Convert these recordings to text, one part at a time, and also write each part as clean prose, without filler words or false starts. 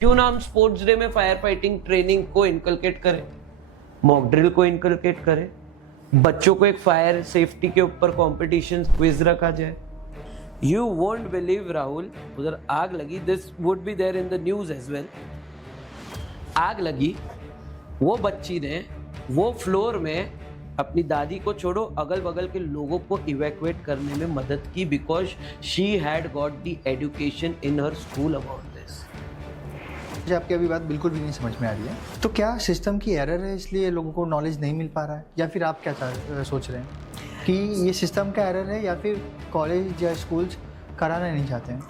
क्यों ना हम स्पोर्ट्स डे में फायर फाइटिंग ट्रेनिंग को इनकलकेट करें, मॉक ड्रिल को इनकलकेट करें, बच्चों को एक फायर सेफ्टी के ऊपर कंपटीशन क्विज रखा जाए। यू वोंट बिलीव राहुल, उधर आग लगी, this would be there in the news as well. आग लगी, वो बच्ची ने वो फ्लोर में अपनी दादी को छोड़ो अगल बगल के लोगों को इवैक्यूएट करने में मदद की, because she had got the education in her school about this. मुझे आपकी अभी बात बिल्कुल भी नहीं समझ में आ रही है। तो क्या सिस्टम की एरर है इसलिए लोगों को नॉलेज नहीं मिल पा रहा है, या फिर आप क्या सोच रहे हैं कि ये सिस्टम का एरर है, या फिर कॉलेज या स्कूल्स कराना नहीं चाहते हैं?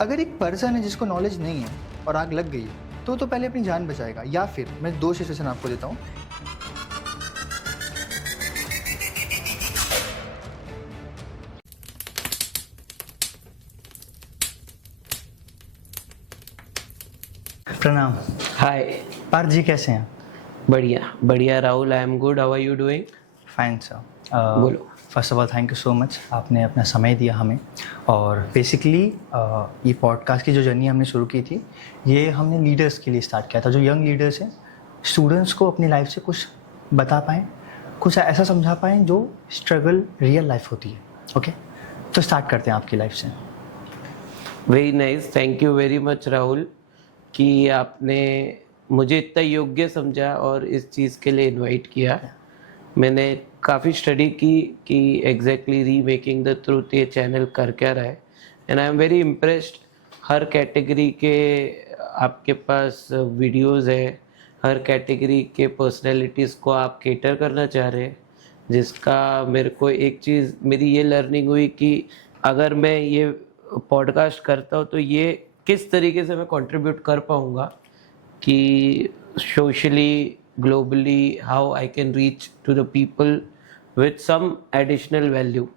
अगर एक पर्सन है जिसको नॉलेज नहीं है और आग लग गई तो पहले अपनी जान बचाएगा, या फिर मैं 2 सिचुएशन आपको देता हूँ। प्रणाम। हाय। पार्थ जी, कैसे हैं? बढ़िया बढ़िया Rahul, I am good, how are you doing? Fine sir. बोलो। First of all thank you so much, आपने अपना समय दिया हमें। और बेसिकली ये पॉडकास्ट की जो जर्नी हमने शुरू की थी, ये हमने लीडर्स के लिए स्टार्ट किया था, जो यंग लीडर्स हैं, स्टूडेंट्स को अपनी लाइफ से कुछ बता पाएँ, कुछ ऐसा समझा पाएँ जो स्ट्रगल रियल लाइफ होती है। ओके, तो स्टार्ट करते हैं आपकी लाइफ से। Very nice, thank you very much Rahul कि आपने मुझे इतना योग्य समझा और इस चीज़ के लिए इनवाइट किया। मैंने काफ़ी स्टडी की कि एग्जैक्टली रीमेकिंग द ट्रूथ ये चैनल कर क्या रहा है, and I am very impressed. Her category के आपके पास वीडियोस है, हर कैटेगरी के पर्सनैलिटीज़ को आप केटर करना चाह रहे हैं, जिसका मेरे को एक चीज़ मेरी ये लर्निंग हुई कि अगर मैं ये पॉडकास्ट करता हूँ तो ये किस तरीके से मैं कंट्रीब्यूट कर पाऊँगा कि socially, globally, how I can reach to the people with some additional value.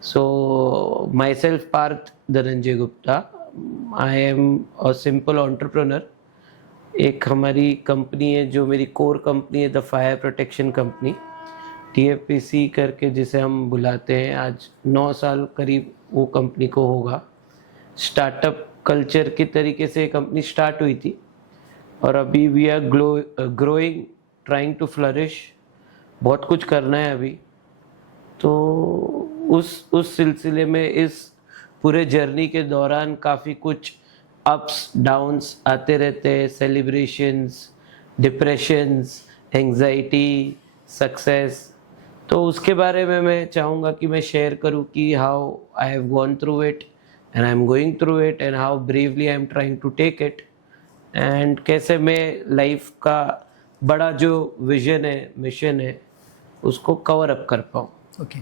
So myself Parth Dhananjay Gupta, I am a simple entrepreneur. एक हमारी कंपनी है जो मेरी कोर कंपनी है, the fire protection company, TFPC करके जिसे हम बुलाते हैं। आज 9 साल करीब वो कंपनी को होगा। स्टार्टअप कल्चर की तरीके से कंपनी स्टार्ट हुई थी और अभी we are growing, trying to flourish. बहुत कुछ करना है अभी, तो उस सिलसिले में इस पूरे जर्नी के दौरान काफ़ी कुछ अप्स डाउन्स आते रहते हैं, सेलिब्रेशंस, डिप्रेशंस, एंजाइटी, सक्सेस। तो उसके बारे में मैं चाहूँगा कि मैं शेयर करूँ कि how I have gone through it and I am going through it and how bravely I am trying to take it, and कैसे मैं लाइफ का बड़ा जो विजन है, मिशन है, उसको कवर अप कर पाऊँ। ओके,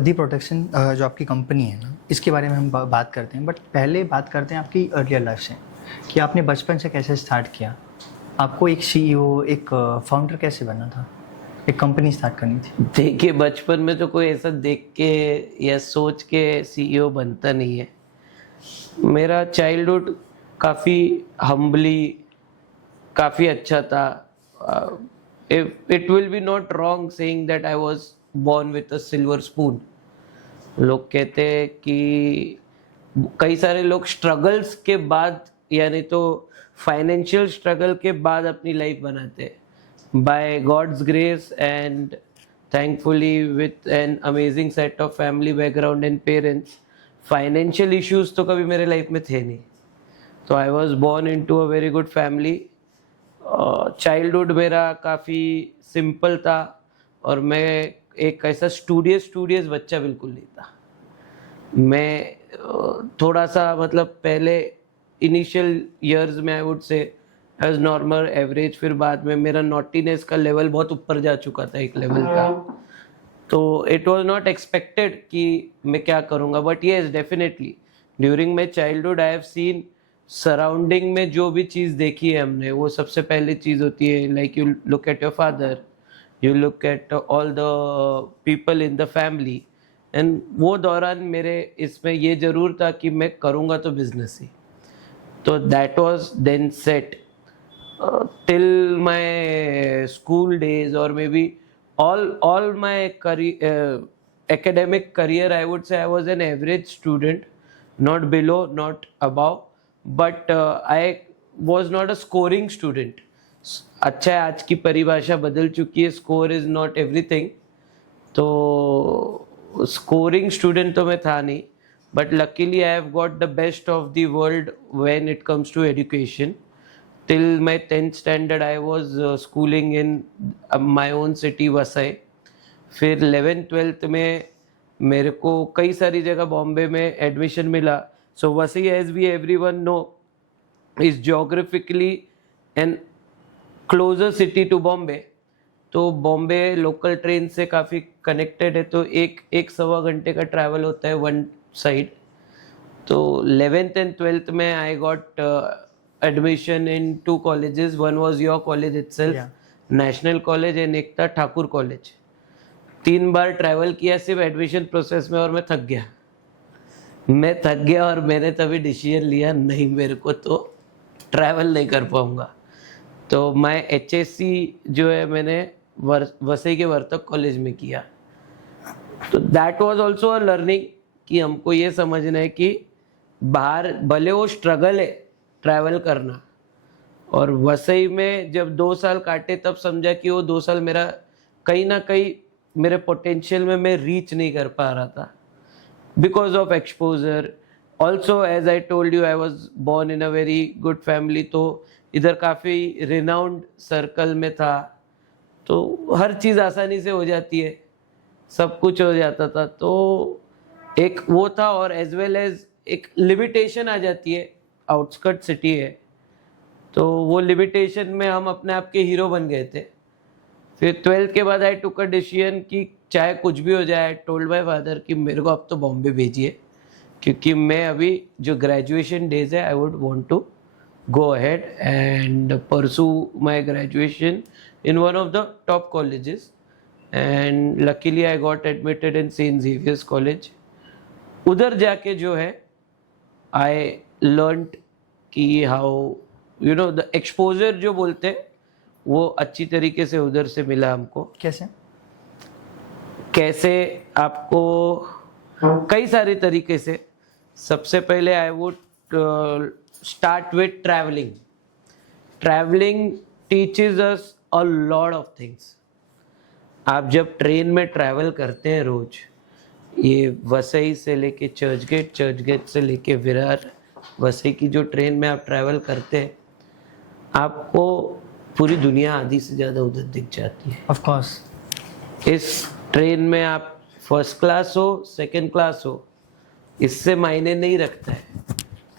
दी प्रोटेक्शन जो आपकी कंपनी है ना, इसके बारे में हम बात करते हैं, बट पहले बात करते हैं आपकी अर्लियर लाइफ से, कि आपने बचपन से कैसे स्टार्ट किया, आपको एक CEO, एक फाउंडर कैसे बनना था, एक कंपनी स्टार्ट करनी थी? देखिए, बचपन में तो कोई ऐसा देख के या सोच के CEO बनता नहीं है। मेरा चाइल्डहुड काफ़ी हम्बली, काफ़ी अच्छा था। It will B not wrong saying that I was born with a silver spoon। लोग कहते हैं कि कई सारे लोग स्ट्रगल्स के बाद, यानी तो फाइनेंशियल स्ट्रगल के बाद अपनी लाइफ बनाते हैं। By God's grace and thankfully with an amazing set of family background and parents, financial issues तो कभी मेरे लाइफ में थे नहीं। तो I was born into a very good family. Childhood मेरा काफ़ी सिंपल था और मैं एक ऐसा स्टूडियस बच्चा बिल्कुल नहीं था। मैं थोड़ा सा, मतलब पहले इनिशियल इयर्स में I would say as normal average, फिर बाद में मेरा नॉटीनेस का लेवल बहुत ऊपर जा चुका था, एक लेवल था। तो इट वाज नॉट एक्सपेक्टेड कि मैं क्या करूँगा, but yes definitely during my childhood I have seen surrounding में जो भी चीज़ देखी है हमने, वो सबसे पहली चीज़ होती है like you look at your father, you look at all the people in the family, and वो दौरान मेरे इसमें ये ज़रूर था कि मैं करूँगा तो बिजनेस ही। तो that was then set till my school days, or maybe all my career, academic career, I would say I was an average student, not below, not above, but I was not a scoring student. अच्छा है, आज की परिभाषा बदल चुकी है, score is not everything. तो scoring student तो मैं था नहीं, but luckily I have got the best of the world when it comes to education. Till my 10th standard I was schooling in my own city Vasai. फिर 11th 12th में मेरे को कई सारी जगह बॉम्बे में एडमिशन मिला. So Vasai, as we everyone know, is geographically an closer city to Bombay. तो बॉम्बे लोकल ट्रेन से काफ़ी कनेक्टेड है, तो एक सवा घंटे का ट्रैवल होता है वन साइड. तो 11th and 12th में I got admission in 2 colleges. One was your college itself, national college, and एक था ठाकुर कॉलेज. 3 बार ट्रैवल किया सिर्फ एडमिशन प्रोसेस में, और मैं थक गया और मैंने तभी डिसीजन लिया, नहीं मेरे को तो ट्रैवल नहीं कर पाऊँगा. तो मैं HSC जो है मैंने वसई के वर्तक कॉलेज में किया. तो that was also a learning कि हमको ये समझना है कि बाहर भले वो स्ट्रगल है ट्रैवल करना. और वसई में जब 2 साल काटे तब समझा कि वो 2 साल मेरा कहीं ना कहीं मेरे पोटेंशियल में मैं रीच नहीं कर पा रहा था, because of exposure. Also as I told you, I was born in a very good family, तो इधर काफ़ी रिनाउंड सर्कल में था, तो हर चीज़ आसानी से हो जाती है, सब कुछ हो जाता था. तो एक वो था, और एज वेल एज एक लिमिटेशन आ जाती है. आउटस्कर्ट सिटी है, तो वो लिमिटेशन में हम अपने आप के हीरो बन गए थे. फिर 12th के बाद आई टुक अ डिसीजन कि चाहे कुछ भी हो जाए, टोल्ड माय फादर कि मेरे को अब तो बॉम्बे भेजिए, क्योंकि मैं अभी जो ग्रेजुएशन डेज है I would want to go ahead and pursue my graduation in one of the top colleges. And luckily I got admitted in St. Xavier's College. उधर जाके जो है I learned कि how you know the exposure जो बोलते हैं वो अच्छी तरीके से उधर से मिला हमको. कैसे आपको कई सारे तरीके से. सबसे पहले I would start with traveling. Traveling teaches us a lot of things. आप जब ट्रेन में ट्रैवल करते हैं रोज, ये वसई से लेके चर्चगेट, चर्चगेट से लेके विरार, वसई की जो ट्रेन में आप ट्रैवल करते हैं, आपको पूरी दुनिया आधी से ज़्यादा उधर दिख जाती है. Of course. इस ट्रेन में आप फर्स्ट क्लास हो, सेकंड क्लास हो, इससे मायने नहीं रखता है.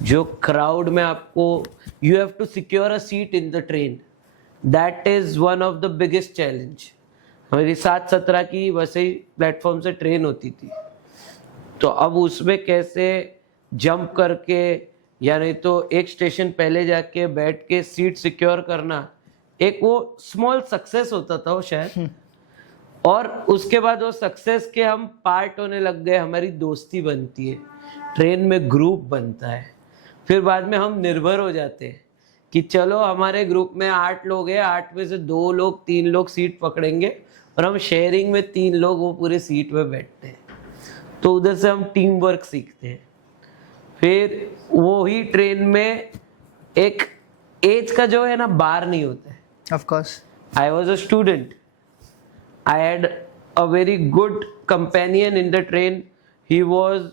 जो क्राउड में आपको, you have to secure a seat in the train. That is one of the biggest challenge. हमारी 7:17 की वसई प्लेटफॉर्म से ट्रेन होती थी, तो अब उसमें कैसे जंप करके, या नहीं तो एक स्टेशन पहले जाके बैठ के सीट सिक्योर करना, एक वो स्मॉल सक्सेस होता था वो शायद. और उसके बाद वो सक्सेस के हम पार्ट होने लग गए, हमारी दोस्ती बनती है, ट्रेन में ग्रुप बनता है. फिर बाद में हम निर्भर हो जाते हैं कि चलो हमारे ग्रुप में 8 लोग हैं, 8 में से 2 लोग 3 लोग सीट पकड़ेंगे, और हम शेयरिंग में 3 लोग वो पूरे सीट में बैठते हैं. तो उधर से हम टीम वर्क सीखते हैं. फिर वो ही ट्रेन में एक एज का जो है ना बार नहीं होता है. Of course. I was a student. I had a very good companion in the train. He was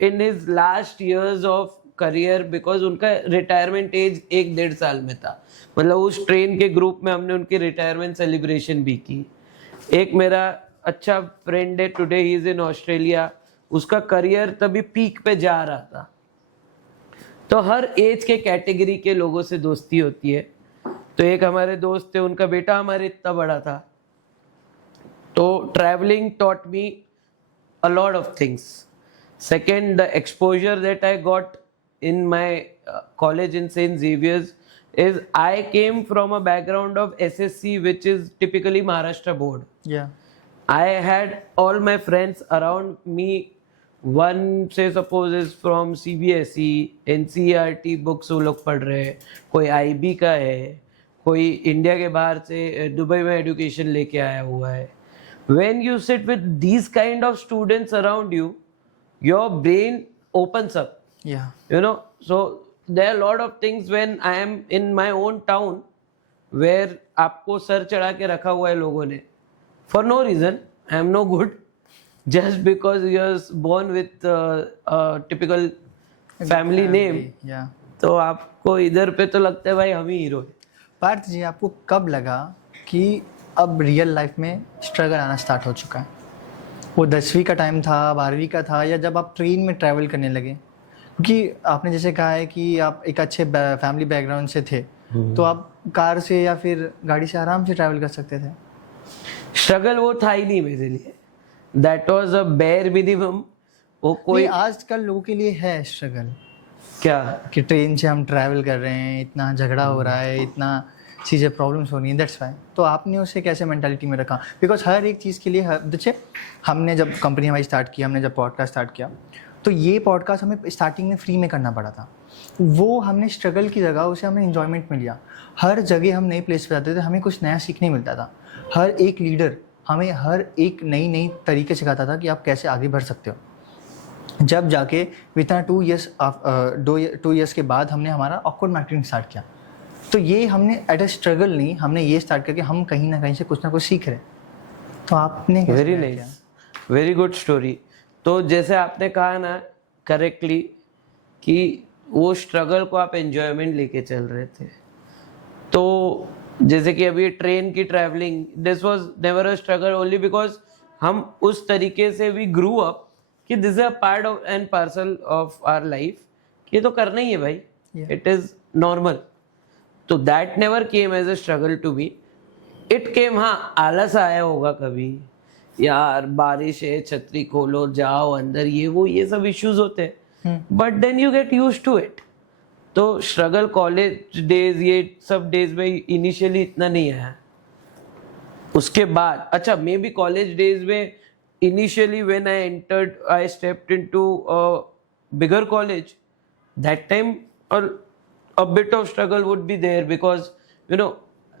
in his last years of career, because उनका रिटायरमेंट एज 1-1.5 साल में था. मतलब उस ट्रेन के ग्रुप में हमने उनकी रिटायरमेंट सेलिब्रेशन भी की. एक मेरा अच्छा फ्रेंड है, today he is in Australia. उसका करियर तभी पीक पे जा रहा था. तो हर एज के कैटेगरी के लोगों से दोस्ती होती है. तो एक हमारे दोस्त थे, उनका बेटा हमारे इतना बड़ा था. तो travelling taught me a lot of things. Second, the exposure that I got in my college in St. Xavier's is I came from a background of SSC, which is typically Maharashtra board. Yeah. I had all my friends around me. One say suppose is from CBSE, NCERT books वो लोग पढ़ रहे हैं, कोई IB का है, कोई India के बाहर से दुबई में एजुकेशन लेके आया हुआ है. When you sit with these kind of students around you, your brain opens up. Yeah. You know, so there are a lot of things when I am in my own town where आपको sir चढ़ा के रखा हुआ है लोगों ने for no reason. I am no good just because you are born with a typical family name. या तो आपको इधर पे तो लगता है भाई हम ही हीरो है. पार्थ जी, आपको कब लगा कि अब रियल लाइफ में स्ट्रगल आना स्टार्ट हो चुका है? वो 10वीं का टाइम था, 12वीं का था, या जब आप ट्रेन में ट्रैवल करने लगे? क्योंकि आपने जैसे कहा है कि आप एक अच्छे फैमिली बैकग्राउंड से थे, तो आप कार से या फिर गाड़ी से आराम से ट्रैवल कर सकते थे. स्ट्रगल वो था ही नहीं मेरे लिए. That was a bare minimum. वो कोई नहीं, आजकल लोगों के लिए है स्ट्रगल क्या कि ट्रेन से हम ट्रैवल कर रहे हैं, इतना झगड़ा हो रहा है, इतना चीज़ें प्रॉब्लम्स हो रही हैं, दैट्स वाई. तो आपने उसे कैसे मेंटालिटी में रखा? बिकॉज हर एक चीज़ के लिए देखिए, हमने जब कंपनी हमारी स्टार्ट की, हमने जब पॉडकास्ट स्टार्ट किया, तो ये पॉडकास्ट हमें स्टार्टिंग में फ्री में करना पड़ा था. वो हमने स्ट्रगल की जगह उसे हमने इन्जॉयमेंट में लिया. हर जगह हम नई प्लेस पे जाते थे, हमें कुछ नया सीखने मिलता था. हर एक लीडर हमें हर एक नई तरीके सिखाता था कि आप कैसे आगे बढ़ सकते हो. जब जाके वितना 2 ईयर्स के बाद हमने हमारा ऑकवर्ड मार्केटिंग स्टार्ट किया. तो ये हमने एट अ स्ट्रगल नहीं, हमने ये स्टार्ट करके हम कहीं ना कहीं से कुछ ना कुछ सीख रहे. तो आपने very nice, very good story. तो जैसे आपने कहा ना करेक्टली कि वो स्ट्रगल को आप एंजॉयमेंट लेके चल रहे थे. तो जैसे कि अभी ट्रेन की travelling, this was never a struggle only because हम उस तरीके से वी ग्रू अप कि this is a part of and parcel of our life. ये तो करना ही है भाई, इट इज नॉर्मल. तो that never came as a struggle to me. It came, हाँ आलस आया होगा कभी, यार बारिश है छतरी खोलो जाओ अंदर, ये सब इश्यूज होते हैं. But then you get used to it. तो स्ट्रगल कॉलेज डेज ये सब डेज में इनिशियली इतना नहीं आया. उसके बाद अच्छा मे बी कॉलेज डेज में initially when I stepped into a bigger college, that time a bit of struggle would be there because you know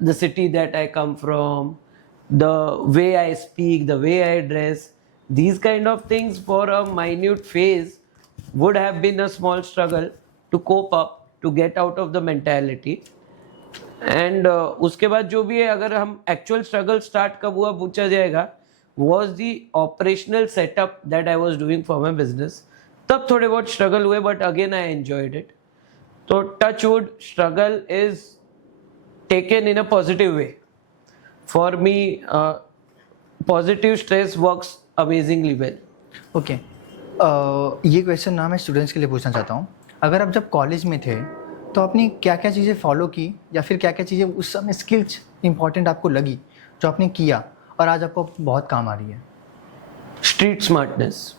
the city that I come from, the way I speak, the way I dress, these kind of things for a minute phase would have been a small struggle to cope up, to get out of the mentality. And उसके बाद जो भी है, अगर हम actual struggle start कब हुआ पूछा जाएगा, was the operational setup that I was doing for my business. तब थोड़े बहुत struggle हुए, but again I enjoyed it. तो touch wood, struggle is taken in a positive way. For me, positive stress works amazingly well. Okay, ये question ना मैं students के लिए पूछना चाहता हूँ. अगर आप जब कॉलेज में थे तो आपने क्या क्या चीज़ें फॉलो की, या फिर क्या क्या चीज़ें उस समय स्किल्स इंपॉर्टेंट आपको लगी जो आपने किया और आज आपको बहुत काम आ रही है? Street smartness.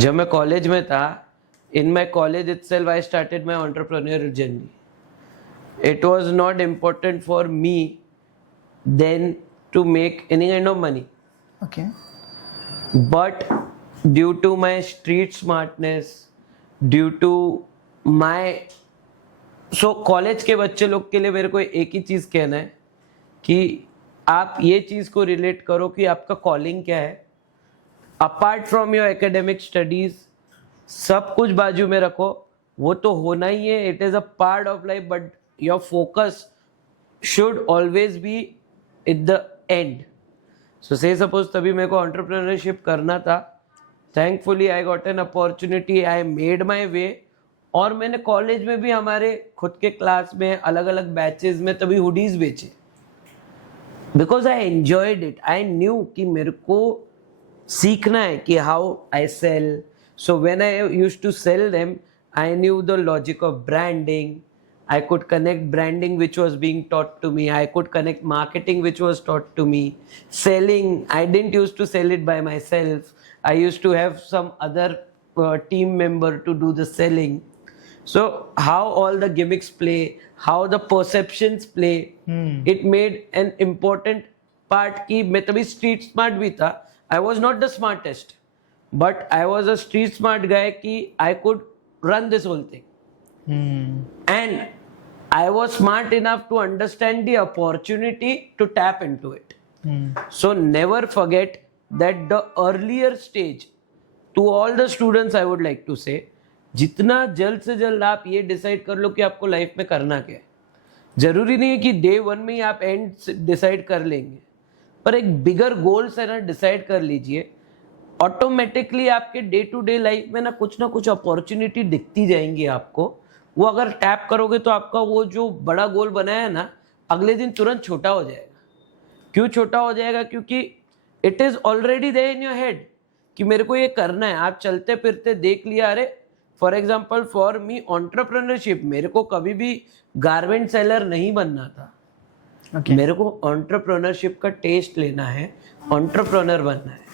जब मैं कॉलेज में था, in my college itself I started my entrepreneurial journey. It was not important for me then to make any kind of money. Okay. But due to my street smartness, due to my college के बच्चे लोग के लिए मेरे को एक ही चीज़ कहना है कि आप ये चीज़ को रिलेट करो कि आपका कॉलिंग क्या है. Apart from your academic studies, सब कुछ बाजू में रखो, वो तो होना ही है, it is a part of life, but your focus should always be at the end. So say suppose तभी मेरे को एंटरप्रेन्योरशिप करना था. Thankfully I got an opportunity, I made my way. और मैंने कॉलेज में भी हमारे खुद के क्लास में अलग अलग बैचेज में तभी हुडीज बेचे. Because I enjoyed it. I knew कि मेरे को सीखना है कि how I sell. So when I used to sell them, I knew the logic of branding. I could connect branding which was being taught to me. I could connect marketing which was taught to me. Selling, I didn't used to sell it by myself. I used to have some other team member to do the selling. So how all the gimmicks play, how the perceptions play, it made an important part कि मैं तभी street smart भी था. I was not the smartest, but I was a street smart guy कि I could run this whole thing. And I was smart enough to understand the opportunity to tap into it. So never forget that the earlier stage, to all the students I would like to say, जितना जल्द से जल्द आप ये decide कर लो कि आपको life में करना क्या है। जरूरी नहीं है कि डे 1 में ही आप एंड डिसाइड कर लेंगे, पर एक बिगर गोल्स है ना डिसाइड कर लीजिए। ऑटोमेटिकली आपके डे टू डे लाइफ में ना कुछ अपॉर्चुनिटी दिखती जाएंगी आपको। वो अगर टैप करोगे तो आपका वो जो बड़ा गोल बनाया है ना, अगले दिन तुरंत छोटा हो जाएगा। क्यों छोटा हो जाएगा? क्योंकि it is already there in your head कि मेरे को ये करना है। आप चलते फिरते देख लिया, अरे for example for me entrepreneurship, मेरे को कभी भी गारमेंट सेलर नहीं बनना था। Okay. मेरे को एंटरप्रेन्योरशिप का टेस्ट लेना है, एंटरप्रेन्योर बनना है।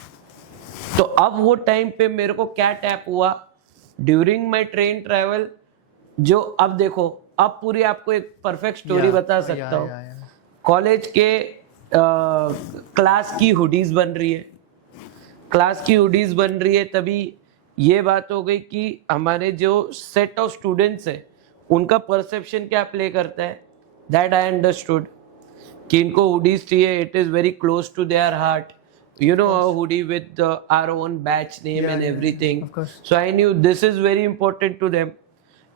तो अब वो टाइम पे मेरे को क्या टैप हुआ ड्यूरिंग माय ट्रेन ट्रैवल, जो अब देखो, अब पूरी आपको एक परफेक्ट स्टोरी बता सकता हूँ। कॉलेज के क्लास की हुडीज बन रही है, तभी ये बात हो गई कि हमारे जो सेट ऑफ स्टूडेंट्स है उनका परसेप्शन क्या प्ले करता है, दैट आई अंडरस्टूड कि इनको हुडीज चाहिए। It is very close to their heart, you know, a hoodie with our own batch name and everything. Of course. So I knew this is very important to them.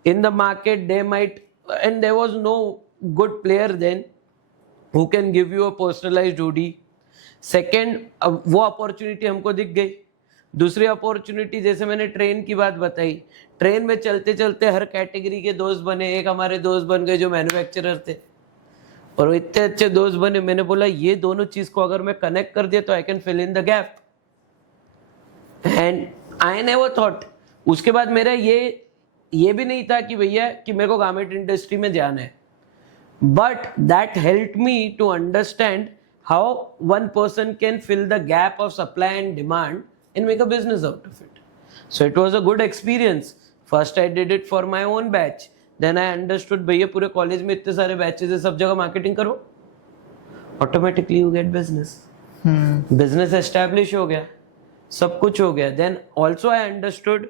In the market they might, and there was no good player then who can give you a personalized hoodie. Second, वो opportunity हमको दिख गई। दूसरी opportunity, जैसे मैंने train की बात बताई, ट्रेन में चलते चलते हर कैटेगरी के दोस्त बने। एक हमारे दोस्त बन गए जो मैन्युफैक्चरर थे, और इतने अच्छे दोस्त बने। मैंने बोला ये दोनों चीज को अगर मैं कनेक्ट कर दिया तो I can fill in the gap, and I never thought. उसके बाद मेरा ये भी नहीं था कि भैया कि मेरे को गारमेंट इंडस्ट्री में जाना है, but that help me to understand how one person can fill the gap of supply and demand and make a business out of it. So it was a good experience. First I did it for my own batch, then I understood भैया पूरे college में इतने सारे batches है, सब जगह marketing करो, automatically you get business. Business establish हो गया, सब कुछ हो गया। देन ऑल्सो आई अंडरस्टूड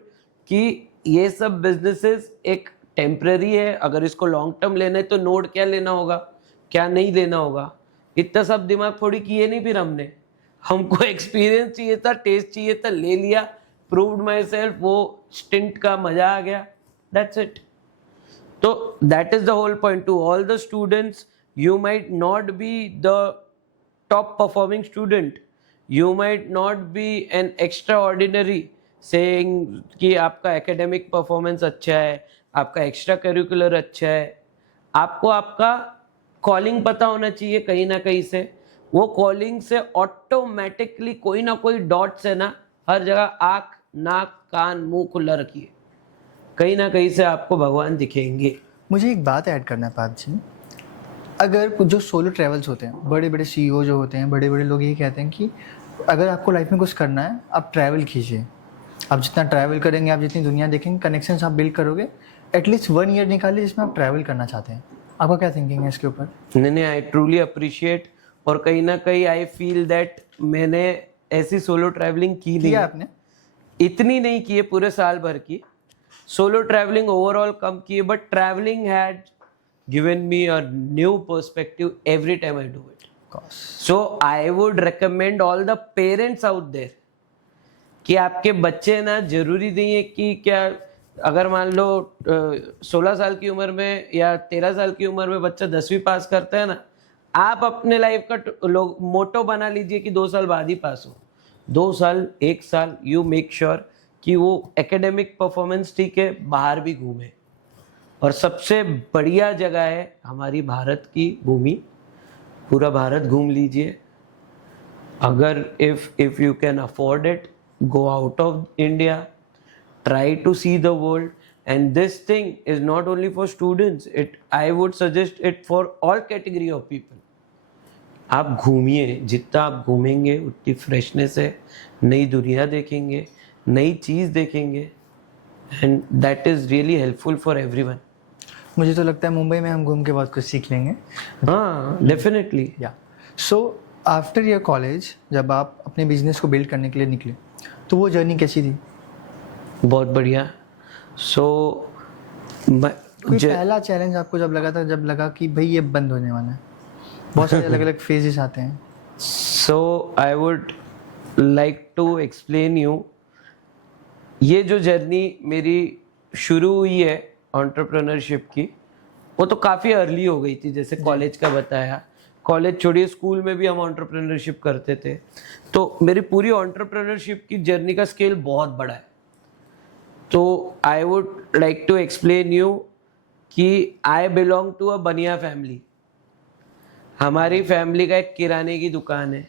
कि ये सब बिजनेसेस एक टेम्पररी है, अगर इसको लॉन्ग टर्म लेना है तो नोड क्या लेना होगा, क्या नहीं लेना होगा, इतना सब दिमाग थोड़ी किए नहीं। फिर हमको एक्सपीरियंस चाहिए था, टेस्ट चाहिए था, ले लिया, प्रूव्ड माई सेल्फ, वो स्टिंट का मजा आ गया, that's it. So that is the whole point. To all the students, you might not be the top performing student, you might not be an extraordinary saying कि आपका academic performance अच्छा है, आपका extra curricular अच्छा है, आपको आपका calling पता होना चाहिए कहीं ना कहीं से। वो calling से automatically कोई ना कोई dots है ना हर जगह, आँख नाक कान मुंह खुला रखिए, कहीं ना कहीं से आपको भगवान दिखेंगे। मुझे एक बात ऐड करना है पार्थ जी, अगर जो सोलो ट्रैवल्स होते हैं, बड़े बड़े CEO जो होते हैं, बड़े बड़े लोग ये कहते हैं कि अगर आपको लाइफ में कुछ करना है आप ट्रैवल कीजिए। आप जितना ट्रैवल करेंगे, आप जितनी दुनिया देखेंगे, कनेक्शंस आप बिल्ड करोगे, एटलीस्ट 1 ईयर निकालिए जिसमें आप ट्रैवल करना चाहते हैं। आपका क्या थिंकिंग है इसके ऊपर? नहीं, आई ट्रूली अप्रिशिएट, और कहीं ना कहीं आई फील दैट मैंने ऐसी सोलो ट्रैवलिंग की नहीं, आपने इतनी नहीं की है पूरे साल भर की। सोलो ट्रैवलिंग ओवरऑल कम की है, but travelling had given me a new perspective every time I do it. So I would recommend all the parents out there कि आपके बच्चे ना, जरूरी नहीं है कि क्या, अगर मान लो 16 साल की उम्र में या 13 साल की उम्र में बच्चा 10वीं पास करता है ना, आप अपने लाइफ का मोटो बना लीजिए कि 2 साल बाद ही पास हो। 2 साल 1 साल यू मेक श्योर कि वो एकेडमिक परफॉर्मेंस ठीक है, बाहर भी घूमे। और सबसे बढ़िया जगह है हमारी भारत की भूमि, पूरा भारत घूम लीजिए। अगर if you can afford it, go out of India, try to see the world, and this thing is not only for students, I would suggest it for all category of people. आप घूमिए, जितना आप घूमेंगे उतनी freshness है, नई दुनिया देखेंगे, नई चीज़ देखेंगे, and that is really helpful for everyone. मुझे तो लगता है मुंबई में हम घूम के बहुत कुछ सीख लेंगे। हाँ, डेफिनेटली। या सो आफ्टर योर कॉलेज, जब आप अपने बिजनेस को बिल्ड करने के लिए निकले, तो वो जर्नी कैसी थी? बहुत बढ़िया। सो पहला चैलेंज आपको जब लगा था, जब लगा कि भाई ये बंद होने वाला है? बहुत सारे अलग अलग फेजेस आते हैं। So I would like to explain you, ये जो जर्नी मेरी शुरू हुई है एंटरप्रेन्योरशिप की, वो तो काफ़ी अर्ली हो गई थी, जैसे कॉलेज का बताया। कॉलेज छोड़िए, स्कूल में भी हम एंटरप्रेन्योरशिप करते थे। तो मेरी पूरी एंटरप्रेन्योरशिप की जर्नी का स्केल बहुत बड़ा है। तो I would like to explain you कि आई बिलोंग टू अ बनिया फैमिली। हमारी फैमिली का एक किराने की दुकान है।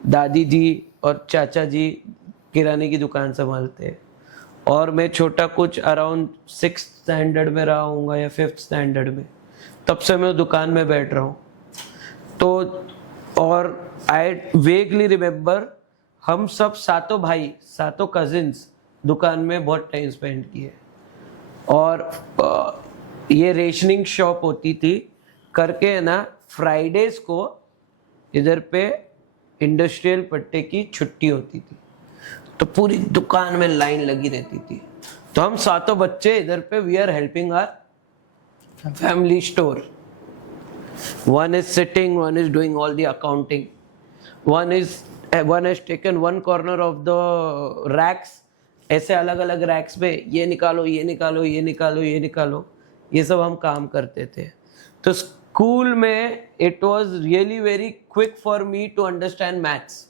दादी जी और चाचा जी किराने की दुकान संभालते हैं, और मैं छोटा कुछ अराउंड 6th स्टैंडर्ड में रहा हूँगा या 5th स्टैंडर्ड में, तब से मैं दुकान में बैठ रहा हूँ। तो और आई वेगली रिमेम्बर हम सब सातों भाई, सातों कजिन्स दुकान में बहुत टाइम स्पेंड किए। और ये रेशनिंग शॉप होती थी करके, है ना, फ्राइडेज को इधर पे इंडस्ट्रियल पट्टे की छुट्टी होती थी, तो पूरी दुकान में लाइन लगी रहती थी। तो हम सातों बच्चे इधर पे we are helping our family store. One is sitting, one is doing all the accounting, one has taken one corner of the racks. ऐसे अलग अलग रैक्स में ये निकालो, ये निकालो, ये निकालो, ये निकालो, ये सब हम काम करते थे। तो स्कूल में it was really very quick for me to understand maths.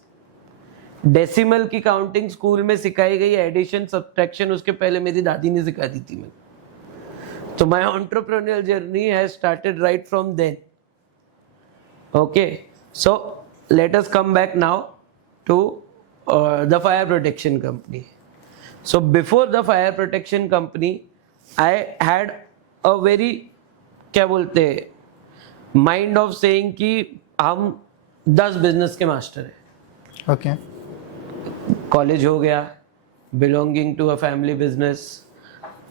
Decimal की काउंटिंग स्कूल में सिखाई गई, एडिशन सब्ट्रैक्शन उसके पहले मेरी दादी ने सिखा दी थी मैं। तो my entrepreneurial journey has started right from then. Okay, so let us come back now to the fire protection company. So before the fire protection company, I had a very, क्या बोलते हैं, माइंड ऑफ सेइंग कि हम 10 business के master हैं। Okay. College हो गया, belonging to a family business,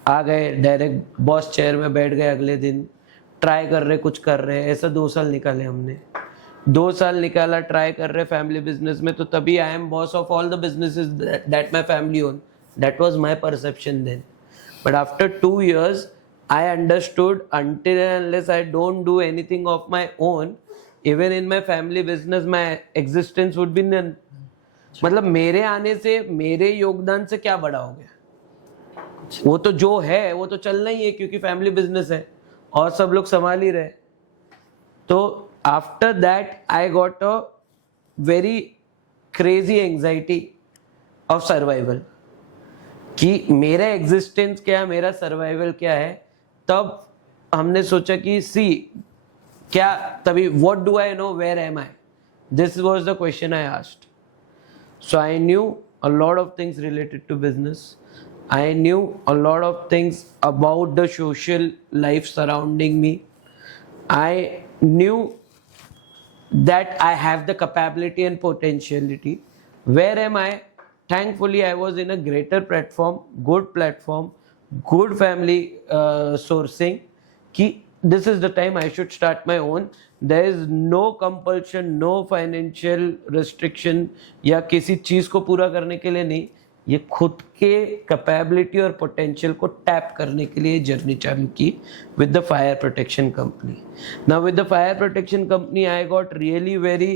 आ गए डायरेक्ट बॉस चेयर में बैठ गए, अगले दिन ट्राई कर रहे, कुछ कर रहे, ऐसा 2 साल निकाले हमने। 2 साल निकाला, ट्राई कर रहे फैमिली बिजनेस में, तो तभी I am boss of all the businesses that my family own. That was my perception then. But after 2 years, I understood until and unless I don't do anything of my own, even in my family business, my existence would be none. मतलब मेरे आने से, मेरे योगदान से क्या बड़ा हो गया? वो तो जो है वो तो चलना ही है, क्योंकि फैमिली बिजनेस है और सब लोग संभाल ही रहे। तो after that I got a very crazy anxiety of survival कि मेरा एग्जिस्टेंस क्या है, मेरा सर्वाइवल क्या है। तब हमने सोचा कि क्या तभी what do I know, where am I, this was the question I asked. So I knew a lot of things related to business, I knew a lot of things about the social life surrounding me, I knew that I have the capability and potentiality. Where am I? Thankfully, I was in a greater platform, good family sourcing. Ki this is the time I should start my own. There is no compulsion, no financial restriction या किसी चीज को पूरा करने के लिए नहीं, ये खुद के कैपेबिलिटी और पोटेंशियल को टैप करने के लिए जर्नी चालू की with the fire protection company. Now with the fire protection company I got really very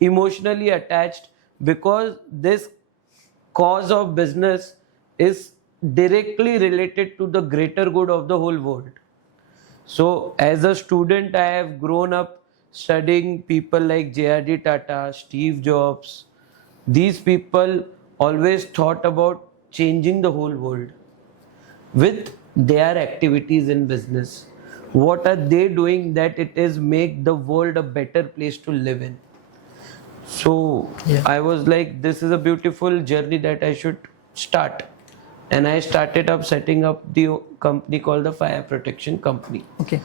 emotionally attached because this cause of business is directly related to the greater good of the whole world. So as a student, I have grown up studying people like J.R.D. Tata, Steve Jobs. These people always thought about changing the whole world with their activities in business. What are they doing that it is make the world a better place to live in? So I was like, this is a beautiful journey that I should start, and I started up setting up the company called the Fire Protection Company. Okay.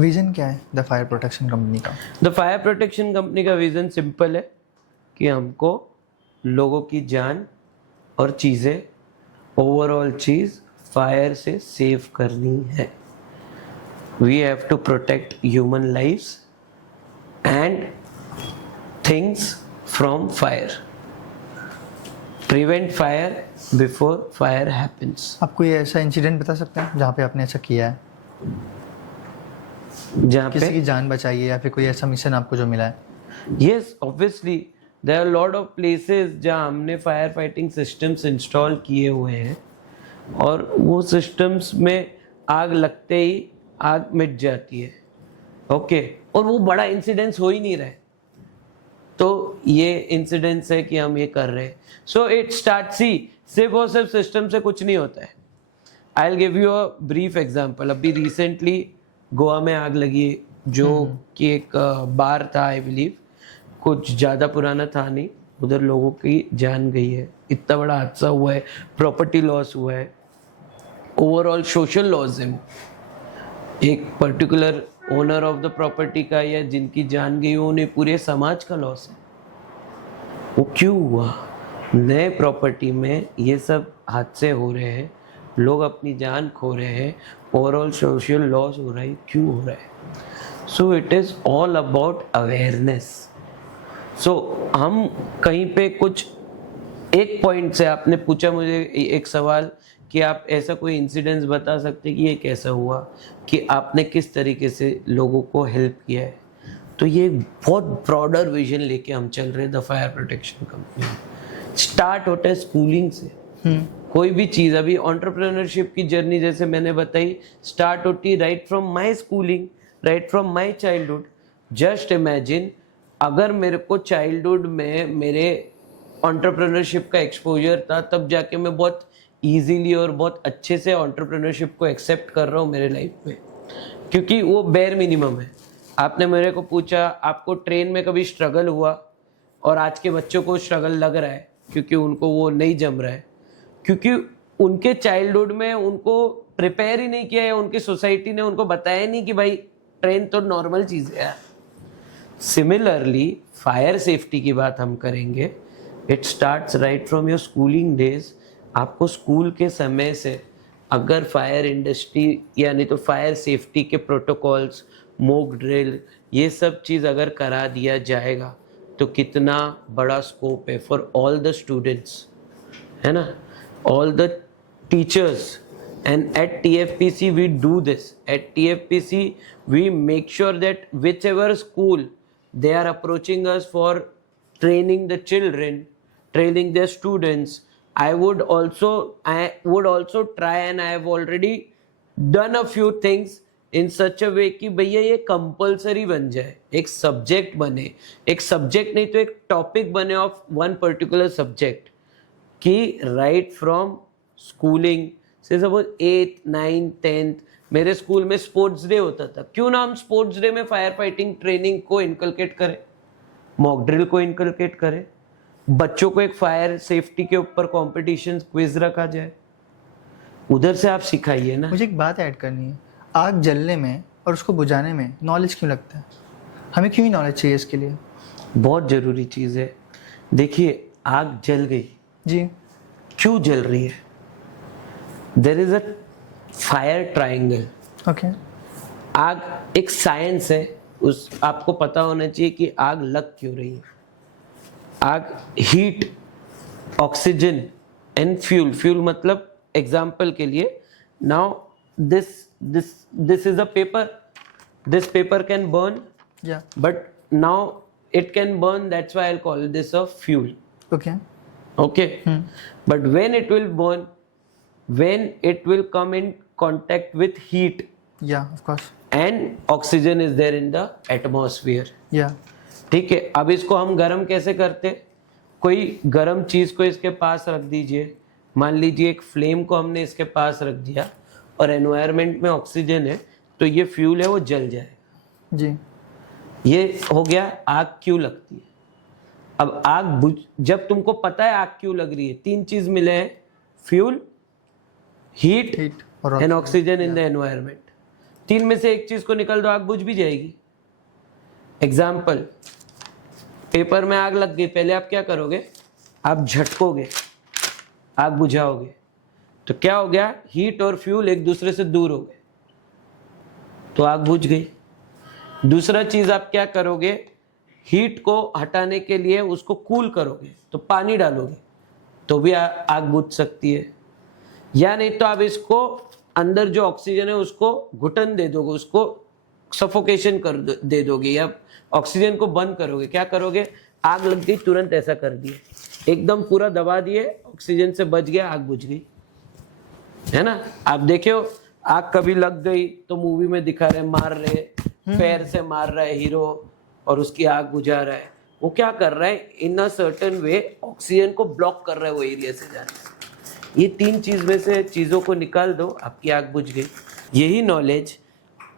Vision क्या है the fire protection company का? The fire protection company का vision simple है कि हमको लोगों की जान और चीज़ें, ओवरऑल चीज़ फायर से सेव करनी है। We have to protect human lives and things from fire, prevent fire before fire happens. आप कोई ऐसा इंसिडेंट बता सकते हैं जहाँ पे आपने ऐसा किया है, जहाँ किसी पे की जान बचाई है, या फिर कोई ऐसा मिशन आपको जो मिला है? yes obviously there are a lot of places जहाँ हमने फायर फाइटिंग सिस्टम्स इंस्टॉल किए हुए हैं और वो सिस्टम्स में आग लगते ही आग मिट जाती है। ओके, और वो बड़ा इंसिडेंस हो ही नहीं रहा है, तो ये इंसिडेंस है कि हम ये कर रहे हैं। सो इट स्टार्ट, सी सिर्फ और सिर्फ सिस्टम से कुछ नहीं होता है। I will give you a brief example. अभी रिसेंटली गोवा में आग लगी, जो कि एक बार था, आई बिलीव, कुछ ज़्यादा पुराना था नहीं, उधर लोगों की जान गई है, इतना बड़ा हादसा हुआ है, प्रॉपर्टी लॉस हुआ है, ओवरऑल सोशल लॉस है। एक particular owner of the property का या जिनकी जान गई हो, उन्हें पूरे समाज का लॉस है। वो क्यों हुआ? नए प्रॉपर्टी में ये सब हादसे हो रहे हैं, लोग अपनी जान खो रहे हैं, ओवरऑल सोशल लॉस हो रहा है, क्यों हो रहा है? So it is all about awareness. So हम कहीं पे कुछ एक पॉइंट से, आपने पूछा मुझे एक सवाल कि आप ऐसा कोई इंसिडेंस बता सकते कि ये कैसा हुआ, कि आपने किस तरीके से लोगों को हेल्प किया है। तो ये बहुत ब्रॉडर विजन लेके हम चल रहे हैं the fire protection company. Start होता है स्कूलिंग से। कोई भी चीज़, अभी एंटरप्रेन्योरशिप की जर्नी जैसे मैंने बताई, स्टार्ट होती है right from my schooling, right from my childhood. Just imagine, अगर मेरे को चाइल्डहुड में मेरे एंटरप्रेन्योरशिप का एक्सपोजर था, तब जाके मैं बहुत इजीली और बहुत अच्छे से एंटरप्रेन्योरशिप को एक्सेप्ट कर रहा हूँ मेरे लाइफ में, क्योंकि वो बेयर मिनिमम है। आपने मेरे को पूछा आपको ट्रेन में कभी स्ट्रगल हुआ, और आज के बच्चों को स्ट्रगल लग रहा है क्योंकि उनको वो नहीं जम रहा है, क्योंकि उनके चाइल्डहुड में उनको प्रिपेयर ही नहीं किया है, उनकी सोसाइटी ने उनको बताया नहीं कि भाई ट्रेन तो नॉर्मल चीज़ है यार। सिमिलरली फायर सेफ्टी की बात हम करेंगे, it starts right from your schooling days. आपको स्कूल के समय से अगर फायर इंडस्ट्री यानी तो फायर सेफ्टी के प्रोटोकॉल्स, मॉक ड्रिल, ये सब चीज़ अगर करा दिया जाएगा तो कितना बड़ा स्कोप है फॉर ऑल द स्टूडेंट्स, है ना, all the teachers. And at TFPC we do this. At TFPC we make sure that whichever school they are approaching us for training the children, training their students, I would also try, and I have already done a few things in such a way कि भैया ये compulsory बन जाए, एक subject बने, एक subject नहीं तो एक टॉपिक बने ऑफ वन पर्टिकुलर सब्जेक्ट, कि राइट फ्रॉम स्कूलिंग से सपोज 8th 9th 10th मेरे स्कूल में स्पोर्ट्स डे होता था। क्यों ना हम स्पोर्ट्स डे में फायर फाइटिंग ट्रेनिंग को इनकलकेट करें, मॉक ड्रिल को इनकलकेट करें, बच्चों को एक फायर सेफ्टी के ऊपर कॉम्पिटिशन क्विज रखा जाए, उधर से आप सिखाइए ना। मुझे एक बात ऐड करनी है, आग जलने में और उसको बुझाने में नॉलेज क्यों लगता है? हमें क्यों ही नॉलेज चाहिए इसके लिए? बहुत ज़रूरी चीज़ है। देखिए, आग जल गई जी, क्यों जल रही है? There is a fire triangle. Okay. आग एक साइंस है, उस आपको पता होना चाहिए कि आग लग क्यों रही है। आग heat, oxygen and fuel. Fuel मतलब एग्जाम्पल के लिए, now this is a paper. This paper can burn, Yeah. but now it can burn, that's why I'll call this a fuel. Okay. Okay. But when it will burn, when it will come in contact with heat, Yeah, of course. and oxygen is there in the atmosphere. Yeah. ठीक है, अब इसको हम गर्म कैसे करते? कोई गर्म चीज को इसके पास रख दीजिए, मान लीजिए एक फ्लेम को हमने इसके पास रख दिया और एनवायरनमेंट में ऑक्सीजन है, तो ये फ्यूल है, वो जल जाएगा। जी। ये हो गया आग क्यों लगती है। अब आग बुझ, जब तुमको पता है आग क्यों लग रही है, तीन चीज मिले हैं, fuel, heat and oxygen in the environment. तीन में से एक चीज को निकल दो, आग बुझ भी जाएगी। एग्जाम्पल, पेपर में आग लग गई, पहले आप क्या करोगे? आप झटकोगे, आग बुझाओगे, तो क्या हो गया? हीट और फ्यूल एक दूसरे से दूर हो गए, तो आग बुझ गई। दूसरा चीज आप क्या करोगे? हीट को हटाने के लिए उसको कूल करोगे, तो पानी डालोगे, तो भी आग बुझ सकती है। या नहीं तो आप इसको अंदर जो ऑक्सीजन है उसको घुटन दे दोगे, उसको सफोकेशन कर दे दोगे, या ऑक्सीजन को बंद करोगे। क्या करोगे? आग लग गई, तुरंत ऐसा कर दिए, एकदम पूरा दबा दिए, ऑक्सीजन से बच गया, आग बुझ गई। है ना। आप देखियो आग कभी लग गई तो मूवी में दिखा रहे मार रहे, पैर से मार रहा है हीरो और उसकी आग बुझा रहा है। वो क्या कर रहा है, इन अ सर्टेन वे ऑक्सीजन को ब्लॉक कर रहा है वो एरिया से जाने से। ये 3 चीज में से चीजों को निकाल दो, आपकी आग बुझ गई। यही नॉलेज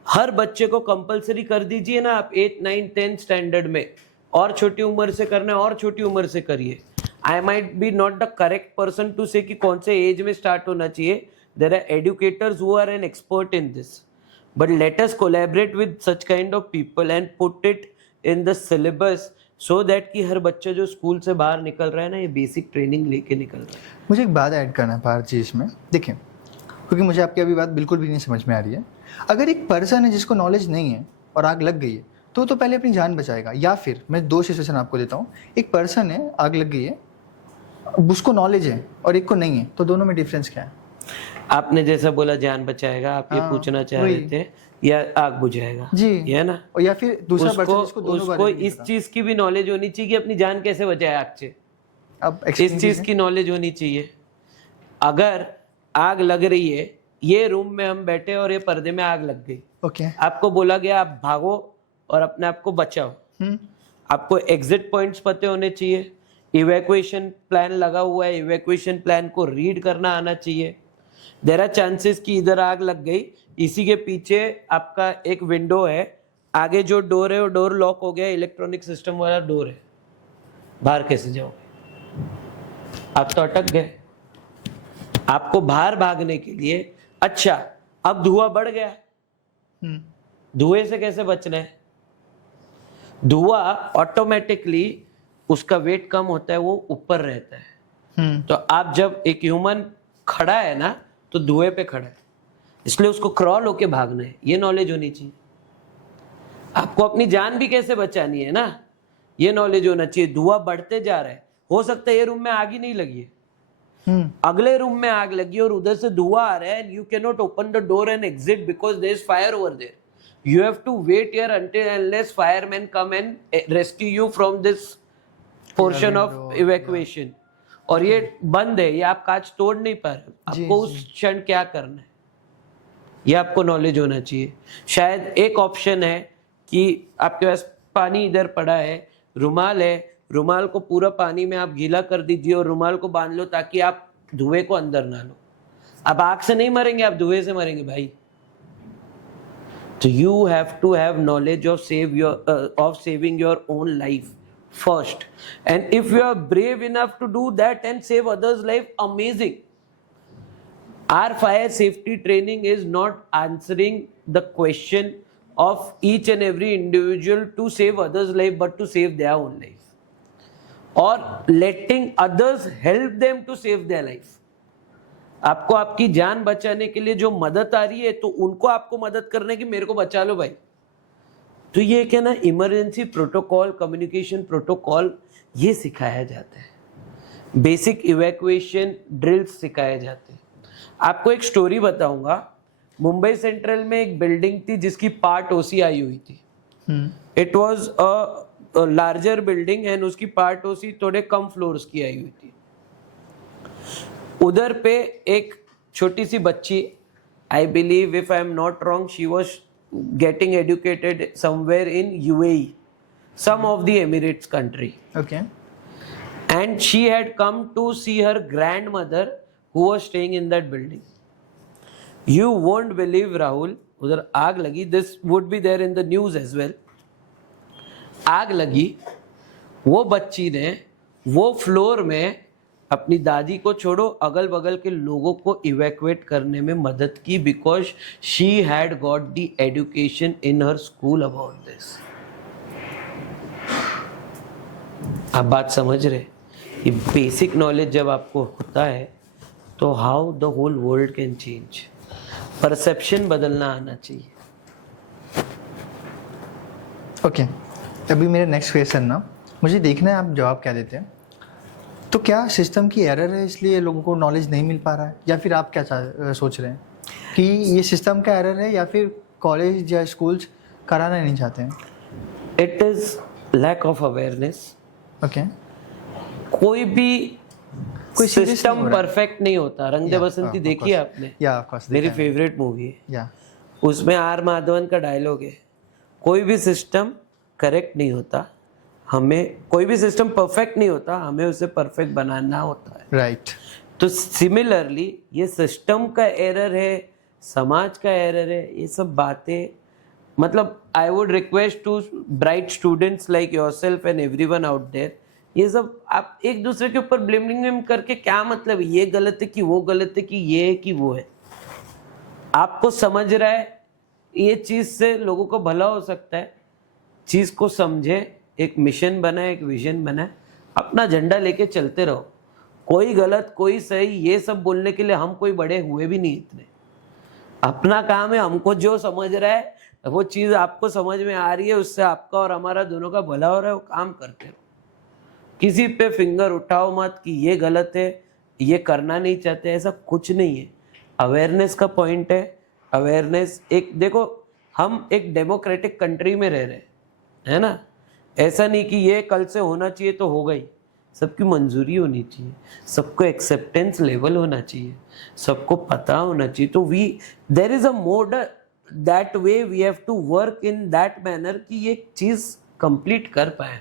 हर बच्चे को कंपलसरी कर दीजिए ना आप 8, 9, 10 स्टैंडर्ड में, और छोटी उम्र से करना है और छोटी उम्र से करिए। I might be not the correct person to say कि कौन से एज में स्टार्ट होना चाहिए। There are educators who are an expert in this, but let us collaborate with such kind of people and put it in the syllabus so that कि हर बच्चा जो स्कूल से बाहर निकल रहा है ना, ये बेसिक ट्रेनिंग लेके निकल रहा है। मुझे एक बात ऐड करना है पार्थ जी इसमें, देखिए, क्योंकि मुझे आपकी अभी बात बिल्कुल भी नहीं समझ में आ रही है। अगर एक पर्सन है जिसको नॉलेज नहीं है और आग लग गई है तो पहले अपनी जान बचाएगा, या फिर मैं 2 सिचुएशन आपको देता हूँ। एक पर्सन है, आग लग गई है, उसको नॉलेज है और एक को नहीं है, तो दोनों में डिफरेंस क्या है? आपने जैसा बोला जान बचाएगा, आप ये पूछना चाह रहे थे, या आग बुझाएगा जी, ये है ना। और या फिर दूसरा पर्सन जिसको दोनों उसको बारे में नहीं इस पता। चीज की भी नॉलेज होनी चाहिए कि अपनी जान कैसे बचाए आग से। अब इस चीज की नॉलेज होनी चाहिए। अगर आग लग रही है, ये रूम में हम बैठे और ये पर्दे में आग लग गई, ओके, आपको बोला गया आप भागो और अपने आप को बचाओ। आपको एग्जिट पॉइंट्स पते होने चाहिए, इवैक्यूएशन प्लान लगा हुआ है, इवैक्यूएशन प्लान को रीड करना आना चाहिए। देयर आर चांसेस कि इधर आग लग गई, इसी के पीछे आपका एक विंडो है, आगे जो डोर है वो डोर लॉक हो गया, इलेक्ट्रॉनिक सिस्टम वाला डोर है, बाहर कैसे जाओगे? आप तो अटक गए। आपको बाहर भागने के लिए, अच्छा अब धुआं बढ़ गया, धुएं से कैसे बचना है? धुआं ऑटोमेटिकली उसका वेट कम होता है, वो ऊपर रहता है। तो आप जब एक ह्यूमन खड़ा है ना, तो धुएं पे खड़ा है, इसलिए उसको क्रॉल होके भागना है। ये नॉलेज होनी चाहिए। आपको अपनी जान भी कैसे बचानी है ना, ये नॉलेज होना चाहिए। धुआं बढ़ते जा रहा है, हो सकता है ये रूम में आग ही नहीं लगी है, अगले रूम में आग लगी और उधर से धुआं आ रहा है, you can not open the door and exit because there is fire over there. You have to wait here until unless firemen come and rescue you from this portion of evacuation. और ये बंद है, ये आप कांच तोड़ नहीं पा रहे, आपको उस क्षण क्या करना है, ये आपको नॉलेज होना चाहिए। शायद एक ऑप्शन है कि आपके पास पानी इधर पड़ा है, रुमाल है, रुमाल को पूरा पानी में आप गीला कर दीजिए और रुमाल को बांध लो ताकि आप धुएं को अंदर ना लो। आप आग से नहीं मरेंगे, आप धुएं से मरेंगे भाई। So you have to have knowledge of saving your own life first, and if you are brave enough to do that and save others' life, amazing. Our fire safety training is not answering the question of each and every individual to save others' life, but to save their own life, or letting others help them to save their life. आपको आपकी जान बचाने के लिए जो मदद आ रही है, तो उनको आपको मदद करने की, मेरे को बचा लो भाई। तो ये क्या ना, इमरजेंसी प्रोटोकॉल, कम्युनिकेशन प्रोटोकॉल, ये सिखाया जाता है। बेसिक इवैक्यूएशन ड्रिल्स सिखाए जाते हैं। आपको एक स्टोरी बताऊंगा। मुंबई सेंट्रल में एक बिल्डिंग थी जिसकी पार्ट ओसी आई हुई थी। It was a larger building and उसकी पार्ट ओसी थोड़े कम फ्लोर्स की आई हुई थी। उधर पे एक छोटी सी बच्ची, I believe if I am not wrong, she was getting educated somewhere in UAE, some of the Emirates country. Okay. And she had come to see her grandmother who was staying in that building. You won't believe, Rahul, उधर आग लगी. This would be there in the news as well. आग लगी, वो बच्ची ने वो floor में अपनी दादी को छोड़ो, अगल बगल के लोगों को इवैक्यूएट करने में मदद की, because she had got the education in her school about this. आप बात समझ रहे? ये बेसिक नॉलेज जब आपको होता है तो how the whole world can change. Perception बदलना आना चाहिए। ओके, अभी मेरा नेक्स्ट क्वेश्चन ना, मुझे देखना है आप जवाब क्या देते हैं। तो क्या सिस्टम की एरर है इसलिए लोगों को नॉलेज नहीं मिल पा रहा है, या फिर आप क्या सोच रहे हैं कि ये सिस्टम का एरर है, या फिर कॉलेज या स्कूल्स कराना नहीं चाहते हैं? It is lack of awareness. Okay. कोई भी कोई serious नहीं सिस्टम हो रहा है। परफेक्ट नहीं होता। रंग दे Yeah, बसंती of देखी है course. आपने? Yeah, of course, मेरी देखा है। फेवरेट मूवी है। Yeah. उसमें आर माधवन का डायलॉग है, कोई भी सिस्टम करेक्ट नहीं होता, हमें कोई भी सिस्टम परफेक्ट नहीं होता, हमें उसे परफेक्ट बनाना होता है। Right. तो सिमिलरली ये सिस्टम का एरर है, समाज का एरर है, ये सब बातें मतलब I would request to bright students like yourself and everyone out there, ये सब आप एक दूसरे के ऊपर ब्लेमिंग करके क्या मतलब, ये गलत है कि वो गलत है कि ये है कि वो है। आपको समझ रहा है, ये चीज से लोगों को भला हो सकता है, चीज को समझे, एक मिशन बनाए, एक विजन बनाए, अपना झंडा लेके चलते रहो। कोई गलत कोई सही ये सब बोलने के लिए हम कोई बड़े हुए भी नहीं इतने। अपना काम है, हमको जो समझ रहा है वो चीज आपको समझ में आ रही है, उससे आपका और हमारा दोनों का भला हो रहा है, वो काम करते रहो। किसी पे फिंगर उठाओ मत कि ये गलत है, ये करना नहीं चाहते, ऐसा कुछ नहीं है। अवेयरनेस का पॉइंट है। अवेयरनेस एक देखो, हम एक डेमोक्रेटिक कंट्री में रह रहे हैं, है ना? ऐसा नहीं कि ये कल से होना चाहिए तो हो गई। सबकी मंजूरी होनी चाहिए, सबको एक्सेप्टेंस लेवल होना चाहिए, सबको पता होना चाहिए। तो we there is a mode that way we have to work in that manner कि ये चीज कंप्लीट कर पाए,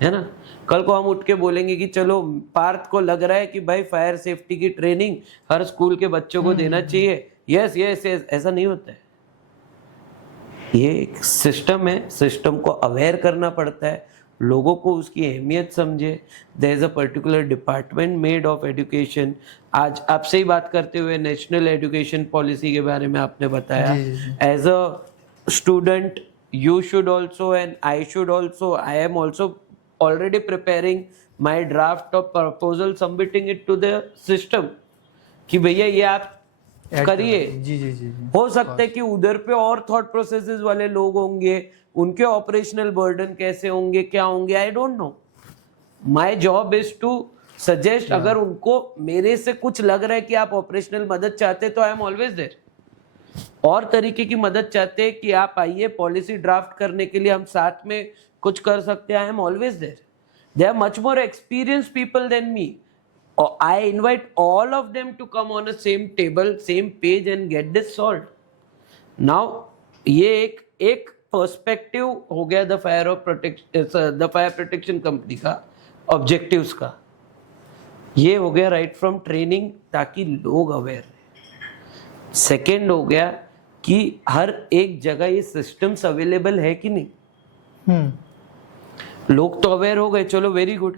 है ना? कल को हम उठ के बोलेंगे कि चलो पार्थ को लग रहा है कि भाई फायर सेफ्टी की ट्रेनिंग हर स्कूल के बच्चों को देना चाहिए, यस यस यस, ऐसा नहीं होता है। ये एक सिस्टम है, सिस्टम को अवेयर करना पड़ता है, लोगों को उसकी अहमियत समझे। There is a particular department made of education. आज आपसे ही बात करते हुए नेशनल एजुकेशन पॉलिसी के बारे में आपने बताया। As a student you should also and I should also, I am also already preparing my draft of proposal, submitting it to the system कि भैया ये आप करिए। जी जी जी जी। हो सकता है कि उधर पे और थॉट प्रोसेसेस वाले लोग होंगे, उनके ऑपरेशनल बर्डन कैसे होंगे, क्या होंगे, I don't know. My job is to suggest. अगर उनको मेरे से कुछ लग रहा है कि आप ऑपरेशनल मदद चाहते तो आई एम ऑलवेज देयर। और तरीके की मदद चाहते हैं कि आप आइए पॉलिसी ड्राफ्ट करने के लिए, हम साथ में कुछ कर सकते हैं, I am always there. They are much more experienced people than me. I invite all of them to come on a same table, same page and get this solved. Now ये एक पर्सपेक्टिव हो गया the fire protection company का objectives का। ये हो गया right from training, ताकि लोग अवेयर रहे। सेकेंड हो गया कि हर एक जगह ये सिस्टम्स अवेलेबल है कि नहीं। लोग तो अवेयर हो गए, चलो वेरी गुड।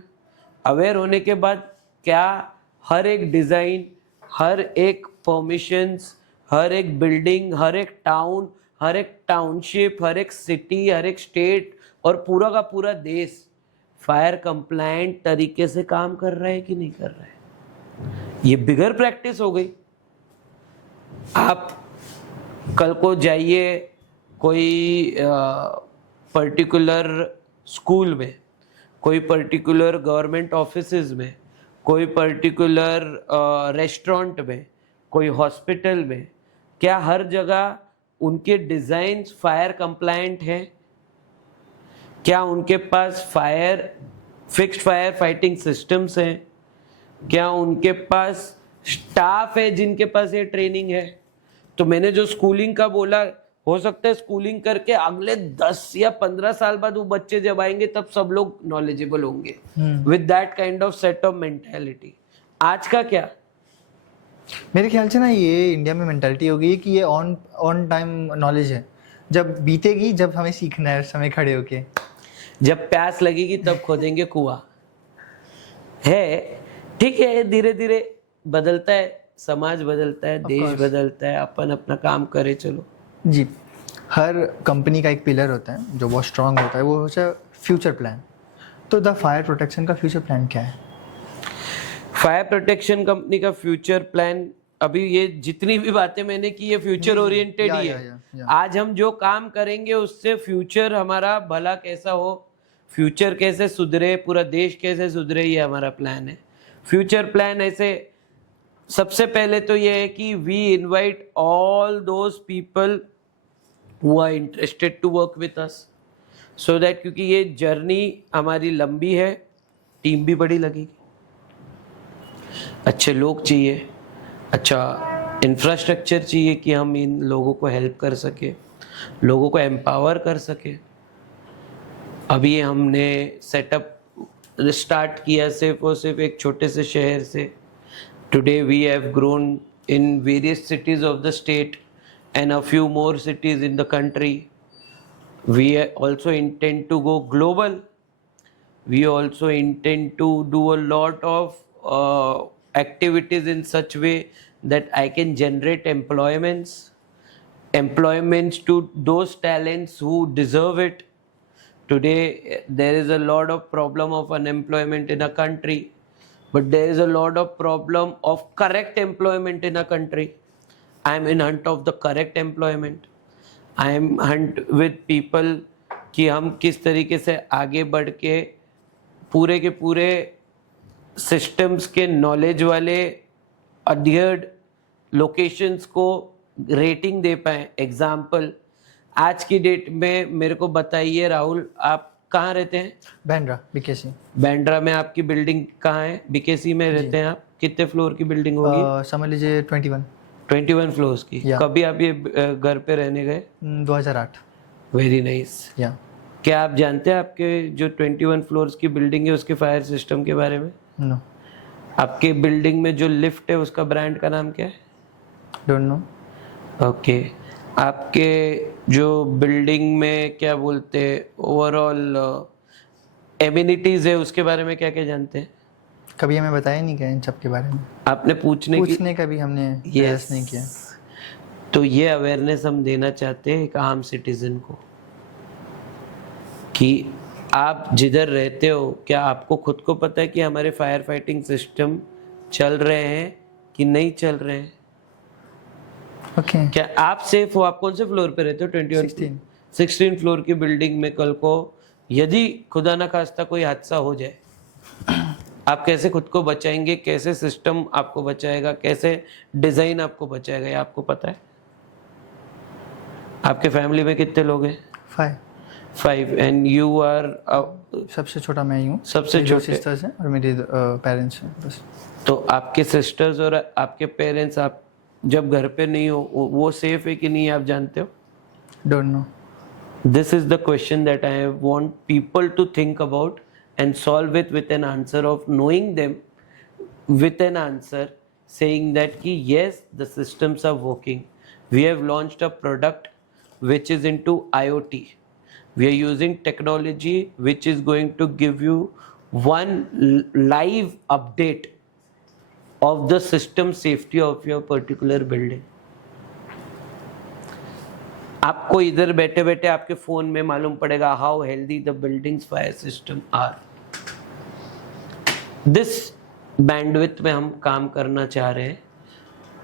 अवेयर होने के बाद क्या हर एक डिजाइन, हर एक परमिशंस, हर एक बिल्डिंग, हर एक टाउन, हर एक टाउनशिप, हर एक सिटी, हर एक स्टेट और पूरा का पूरा देश फायर कंप्लायंट तरीके से काम कर रहा है कि नहीं कर रहा है? ये बिगर प्रैक्टिस हो गई। आप कल को जाइए कोई पर्टिकुलर स्कूल में, कोई पर्टिकुलर गवर्नमेंट ऑफिसेज में, कोई पर्टिकुलर रेस्टोरेंट में, कोई हॉस्पिटल में, क्या हर जगह उनके डिजाइन्स फायर कंप्लायंट हैं? क्या उनके पास फिक्स्ड फायर फाइटिंग सिस्टम्स हैं? क्या उनके पास स्टाफ है जिनके पास ये ट्रेनिंग है? तो मैंने जो स्कूलिंग का बोला, हो सकता है स्कूलिंग करके अगले 10 या 15 साल बाद वो बच्चे जब आएंगे तब सब लोग नॉलेजेबल होंगे with that kind of set of mentality. आज का क्या, मेरे ख्याल से ना ये इंडिया में मेंटालिटी हो गई है कि ये ऑन टाइम नॉलेज है, जब बीतेगी, जब हमें सीखना है उस समय खड़े होके। जब प्यास लगेगी तब खोदेंगे कुआं। है ठीक है, धीरे धीरे बदलता है, समाज बदलता है, देश बदलता है, अपन अपना काम करे चलो। जी, हर कंपनी का एक पिलर होता है जो बहुत स्ट्रांग होता है, वो होता है फ्यूचर प्लान। तो द फायर प्रोटेक्शन का फ्यूचर प्लान क्या है? फायर प्रोटेक्शन कंपनी का फ्यूचर प्लान, अभी ये जितनी भी बातें मैंने की ये फ्यूचर ओरिएंटेड ही है। आज हम जो काम करेंगे उससे फ्यूचर हमारा भला कैसा हो, फ्यूचर कैसे सुधरे, पूरा देश कैसे सुधरे, ये हमारा प्लान है। फ्यूचर प्लान ऐसे सबसे पहले तो ये है कि we invite all those people who are interested to work with us, so that, क्योंकि ये जर्नी हमारी लंबी है, टीम भी बड़ी लगेगी। अच्छे लोग चाहिए, अच्छा इंफ्रास्ट्रक्चर चाहिए कि हम इन लोगों को हेल्प कर सके, लोगों को एम्पावर कर सके। अभी हमने सेटअप स्टार्ट किया सिर्फ और सिर्फ एक छोटे से शहर से। Today we have grown in various cities of the state and a few more cities in the country. We also intend to go global. We also intend to do a lot of activities in such way that I can generate employments to those talents who deserve it. Today there is a lot of problem of unemployment in a country, but there is a lot of problem of correct employment in a country. I am in hunt of the correct employment. I am hunt with people कि हम किस तरीके से आगे बढ़ के पूरे systems के नॉलेज वाले अध्यर्ड लोकेशंस को रेटिंग दे पाए। एग्जाम्पल, आज की डेट में मेरे को बताइए राहुल, आप कहाँ रहते हैं? बैंड्रा, बीकेसी। बैंड्रा में आपकी बिल्डिंग कहाँ है? बीकेसी में रहते हैं आप? कितने फ्लोर की बिल्डिंग होगी? समझ लीजिए 21 फ्लोर्स की। कभी आप ये घर पे रहने गए? 2008। Very nice. क्या आप जानते हैं आपके जो 21 फ्लोर्स की बिल्डिंग है उसके फायर सिस्टम के बारे में? नो। आपके बिल्डिंग में जो लिफ्ट है उसका ब्रांड का नाम क्या है? Don't know. ओके। आपके जो बिल्डिंग में क्या बोलते हैं ओवरऑल एमिनिटीज है उसके बारे में क्या क्या जानते हैं? कभी हमें बताया नहीं गया इन सब के बारे में। आपने पूछने का भी हमने प्रयास नहीं किया। तो ये अवेयरनेस हम देना चाहते हैं एक आम सिटीजन को कि आप जिधर रहते हो क्या आपको खुद को पता है कि हमारे फायर फाइटिंग सिस्टम चल रहे हैं कि नहीं चल रहे हैं? ओके। क्या आप सेफ हो? आप कौन से फ्लोर पे रहते हो? 16 फ्लोर की बिल्डिंग में कल को यदि खुदा ना खास्ता कोई हादसा हो जाए, आप कैसे खुद को बचाएंगे? कैसे सिस्टम आपको बचाएगा? कैसे डिजाइन आपको बचाएगा? ये आपको पता है? आपके फैमिली में कितने लोग हैं? 5 एंड यू आर? सबसे छोटा मैं ही हूँ। सबसे छोटे सिस्टर्स हैं और मेरे पेरेंट्स हैं बस। तो आपके सिस्टर्स और आपके पेरेंट्स आप जब घर पे नहीं हो वो सेफ है कि नहीं आप जानते हो? Don't know. This is the question that I want people to think about and solve it with an answer of knowing them with an answer saying that ki yes, the systems are working. We have launched a product which is into IoT. We are using technology which is going to give you one live update of the system safety of your particular building. आपको इधर बैठे बैठे आपके phone में मालूम पड़ेगा how healthy the buildings fire system are. This bandwidth में हम काम करना चाह रहे हैं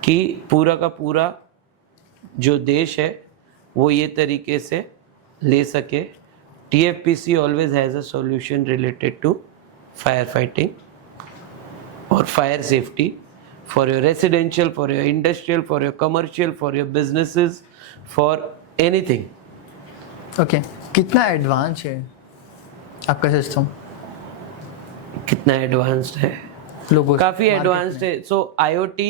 कि पूरा का पूरा जो देश है वो ये तरीके से ले सके। TFPC always has a solution related to fire fighting और fire safety for your residential, for your industrial, for your commercial, for your businesses, for anything. Okay. कितना एडवांस है आपका सिस्टम? कितना एडवांस्ड है? लोगों काफी एडवांस्ड है। सो IoT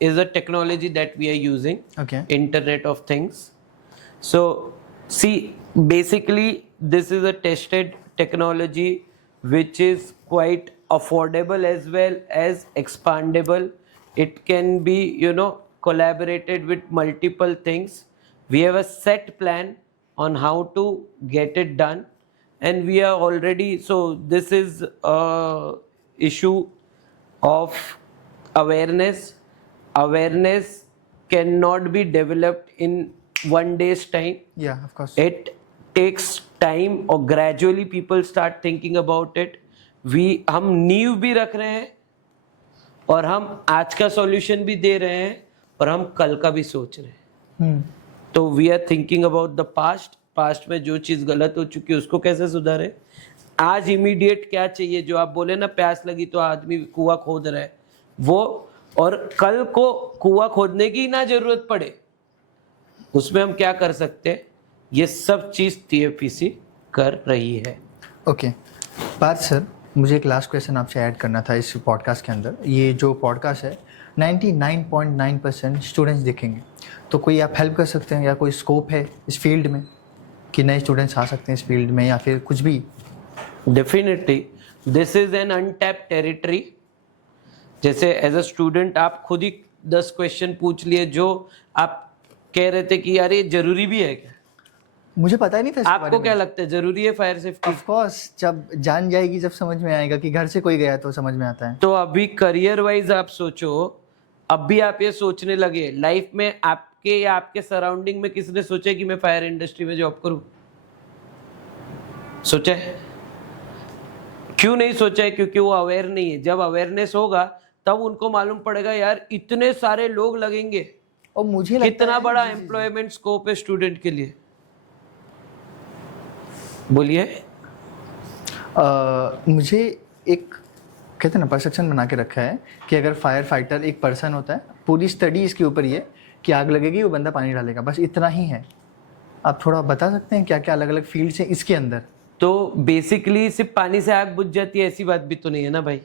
is a technology that we are using. Okay. Internet of Things. So see, basically this is a tested technology which is quite affordable as well as expandable. It can be collaborated with multiple things. We have a set plan on how to get it done and we are already, so this is a issue of awareness. Awareness cannot be developed in one day's time. Yeah, of course. It takes time or gradually people start thinking about it. हम नींव भी रख रहे हैं और हम आज का सॉल्यूशन भी दे रहे हैं और हम कल का भी सोच रहे हैं। तो we are thinking about the past में जो चीज़ गलत हो चुकी है उसको कैसे सुधारे। आज इमीडिएट क्या चाहिए, जो आप बोले ना प्यास लगी तो आदमी कुआं खोद रहा है वो, और कल को कुआं खोदने की ना जरूरत पड़े उसमें हम क्या कर सकते हैं, ये सब चीज़ TFPC कर रही है। ओके। पार्थ सर, मुझे एक लास्ट क्वेश्चन आपसे ऐड करना था इस पॉडकास्ट के अंदर। ये जो पॉडकास्ट है 99.9% स्टूडेंट्स देखेंगे, तो कोई आप हेल्प कर सकते हैं या कोई स्कोप है इस फील्ड में कि नए स्टूडेंट्स आ सकते हैं इस फील्ड में या फिर कुछ भी? Definitely this is an untapped territory. जैसे एज अ स्टूडेंट आप खुद ही 10 क्वेश्चन पूछ लिए जो आप कह रहे थे कि यार ये जरूरी भी है क्या? मुझे पता ही नहीं था इसके बारे आपको में। क्या लगता है जरूरी है फायर सेफ्टी? ऑफ कोर्स, जब जान जाएगी जब समझ में आएगा कि घर से कोई गया तो समझ में आता है। तो अभी करियर वाइज आप सोचो, अभी आप ये सोचने लगे लाइफ में आपके या आपके सराउंडिंग में किसने सोचा कि मैं फायर इंडस्ट्री में जॉब करूं? सोचा है? क्यों नहीं सोचा है? क्योंकि वो अवेयर नहीं है। जब अवेयरनेस होगा तब उनको मालूम पड़ेगा यार इतने सारे लोग लगेंगे और मुझे लगता कितना है बड़ा एम्प्लॉयमेंट स्कोप है स्टूडेंट के लिए। बोलिए। मुझे एक कहते हैं ना परसेप्शन बना के रखा है कि अगर फायर फाइटर एक पर्सन होता है, पूरी स्टडी इसके ऊपर ये कि आग लगेगी वो बंदा पानी डालेगा, बस इतना ही है। आप थोड़ा बता सकते हैं क्या क्या अलग अलग फील्ड्स हैं इसके अंदर? तो बेसिकली सिर्फ पानी से आग बुझ जाती है ऐसी बात भी तो नहीं है ना भाई।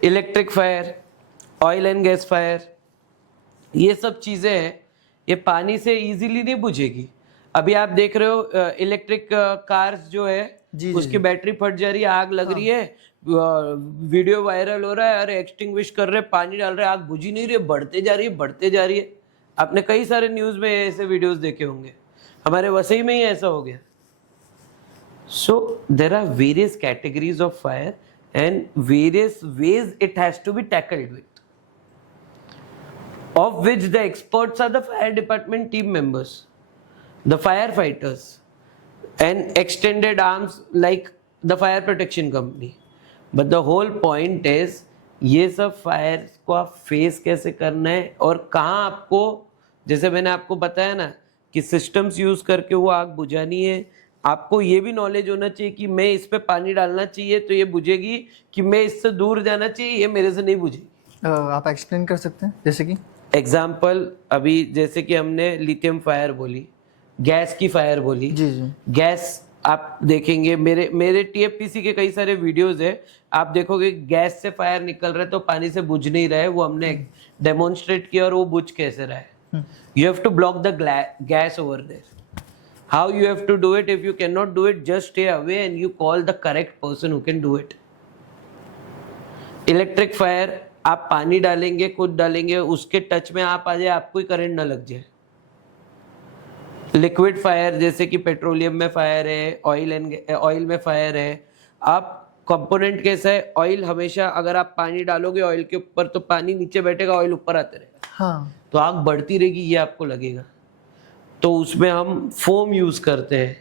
Electric fire, oil and gas fire, ये सब चीजें हैं, ये पानी से इजीली नहीं बुझेगी। अभी आप देख रहे हो इलेक्ट्रिक कार्स जो है उसकी बैटरी फट जा रही है, आग लग रही है, वीडियो वायरल हो रहा है, अरे एक्सटिंग्विश कर रहे, पानी डाल रहे, आग बुझी नहीं रही, बढ़ते जा रही है बढ़ते जा रही है। आपने कई सारे न्यूज में ऐसे वीडियोस देखे होंगे, हमारे वसई में ही ऐसा हो गया। So there are various categories of fire and various ways it has to be tackled with, of which the experts are the fire department team members, the firefighters, and extended arms like the fire protection company. But the whole point is ये सब fire को आप face कैसे करना है और कहाँ आपको, जैसे मैंने आपको बताया ना कि सिस्टम्स यूज करके वो आग बुझानी है। आपको ये भी नॉलेज होना चाहिए कि मैं इस पे पानी डालना चाहिए तो ये बुझेगी, कि मैं इससे दूर जाना चाहिए ये मेरे से नहीं बुझेगी। आप एक्सप्लेन कर सकते हैं जैसे कि? एग्जाम्पल, अभी जैसे कि हमने लिथियम फायर बोली, गैस की फायर बोली। जी जी। गैस आप देखेंगे, मेरे टीएफपीसी के कई सारे वीडियोस है, आप देखोगे गैस से फायर निकल रहा है तो पानी से बुझ नहीं रहा है, वो हमने डेमोन्स्ट्रेट किया और वो बुझ कैसे रहा है। You have to block the gas over there. How you have to do it? If you can not do it, just stay away and you call the correct person who can do it. Electric fire, आप पानी डालेंगे, खुद डालेंगे, उसके touch में आप आ जाए, आपको ही करंट ना लग जाए। लिक्विड फायर, जैसे कि पेट्रोलियम में फायर है, ऑयल में फायर है। आप कंपोनेंट कैसा है, ऑयल हमेशा अगर आप पानी डालोगे ऑयल के ऊपर तो पानी नीचे बैठेगा, ऑयल ऊपर आते रहेगा, हाँ, तो आग बढ़ती रहेगी, ये आपको लगेगा। तो उसमें हम फोम यूज करते हैं,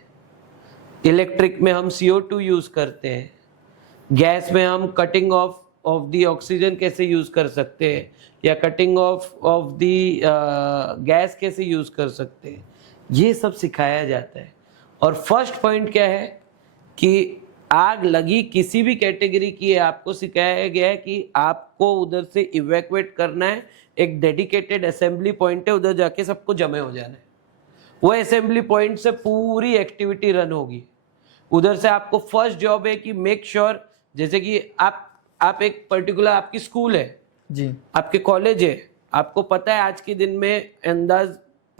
इलेक्ट्रिक में हम CO2 यूज करते हैं, गैस में हम कटिंग ऑफ द ऑक्सीजन कैसे यूज कर सकते हैं या कटिंग ऑफ द गैस कैसे यूज कर सकते हैं, ये सब सिखाया जाता है। और फर्स्ट पॉइंट क्या है कि आग लगी किसी भी कैटेगरी की है, आपको सिखाया गया है कि आपको उधर से इवैक्यूएट करना है। एक डेडिकेटेड असेंबली पॉइंट है, उधर जाके सबको जमे हो जाना है। वो असेंबली पॉइंट से पूरी एक्टिविटी रन होगी। उधर से आपको फर्स्ट जॉब है कि मेक श्योर, जैसे कि आप एक पर्टिकुलर, आपकी स्कूल है जी, आपके कॉलेज है, आपको पता है आज के दिन में अंदाज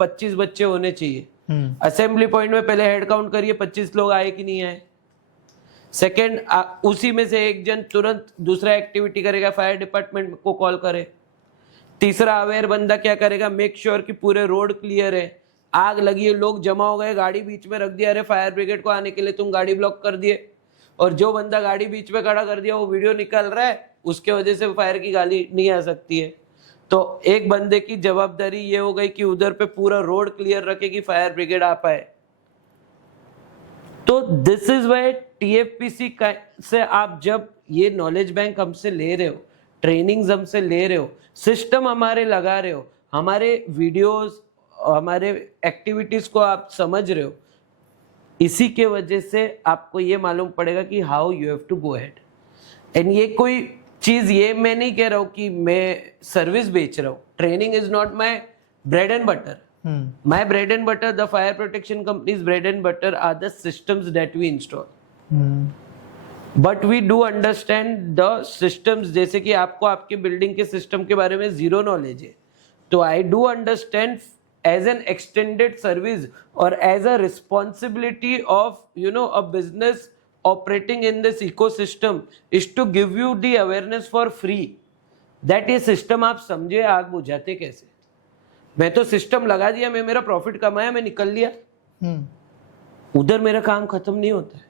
25 बच्चे होने चाहिए। असेंबली पॉइंट में पहले हेड काउंट करिए 25 लोग आए कि नहीं आए। सेकंड, उसी में से एक जन तुरंत दूसरा एक्टिविटी करेगा, फायर डिपार्टमेंट को कॉल करे। तीसरा अवेयर बंदा क्या करेगा, मेक श्योर कि पूरे रोड क्लियर है, आग लगी है, लोग जमा हो गए, गाड़ी बीच में रख दिया, अरे फायर ब्रिगेड को आने के लिए तुम गाड़ी ब्लॉक कर दिए, और जो बंदा गाड़ी बीच में खड़ा कर दिया वो वीडियो निकल रहा है, उसके वजह से फायर की गाली नहीं आ सकती है। तो एक बंदे की जवाबदारी ये हो गई कि उधर पे पूरा रोड क्लियर रखे कि फायर ब्रिगेड आ पाए। तो दिस इज वाई टीएफपीसी से आप जब ये नॉलेज बैंक हमसे ले रहे हो, ट्रेनिंग्स हमसे ले रहे हो, सिस्टम हमारे लगा रहे हो, हमारे वीडियोस, हमारे एक्टिविटीज को आप समझ रहे हो, इसी के वजह से आपको ये मालूम पड़ेगा कि how you have to go ahead. And ये कोई चीज, ये मैं नहीं कह रहा हूँ कि मैं सर्विस बेच रहा हूँ। Training is not my bread and butter. My bread and butter, the fire protection companies bread and butter are the systems that we install. But we do understand the systems, जैसे कि आपको आपकी building के system के बारे में zero knowledge है, तो I do understand as an extended service और as a responsibility of a business operating in this ecosystem is to give you the awareness for free, that ये सिस्टम आप समझे आग बुझाते कैसे। मैं तो सिस्टम लगा दिया, मैं मेरा प्रॉफिट कमाया, मैं निकल लिया, उधर मेरा काम खत्म नहीं होता है।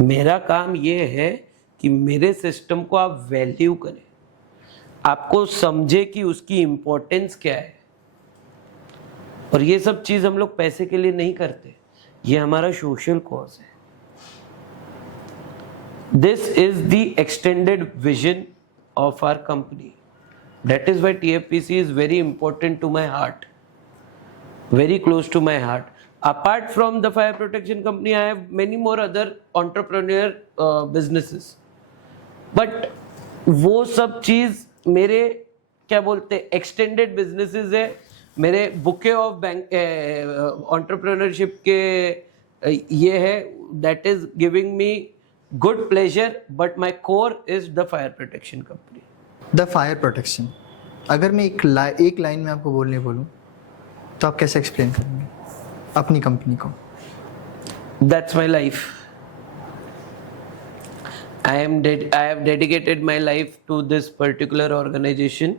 मेरा काम ये है कि मेरे सिस्टम को आप वैल्यू करें, आपको समझे कि उसकी इंपॉर्टेंस क्या है। और ये सब चीज हम लोग पैसे के लिए नहीं करते, ये हमारा सोशल कॉज है। This is the extended vision of our company, that is why TFPC is very important to my heart, very close to my heart. Apart from the fire protection company, I have many more other entrepreneur businesses. But वो सब चीज़ मेरे क्या बोलते हैं extended businesses है, मेरे bouquet of bank entrepreneurship के ये है, that is giving me good pleasure, but my core is the fire protection company. The fire protection, अगर मैं एक लाइन में आपको बोलूँ तो आप कैसे एक्सप्लेन करेंगे अपनी कंपनी को? That's my life. I have dedicated my life to this particular organization.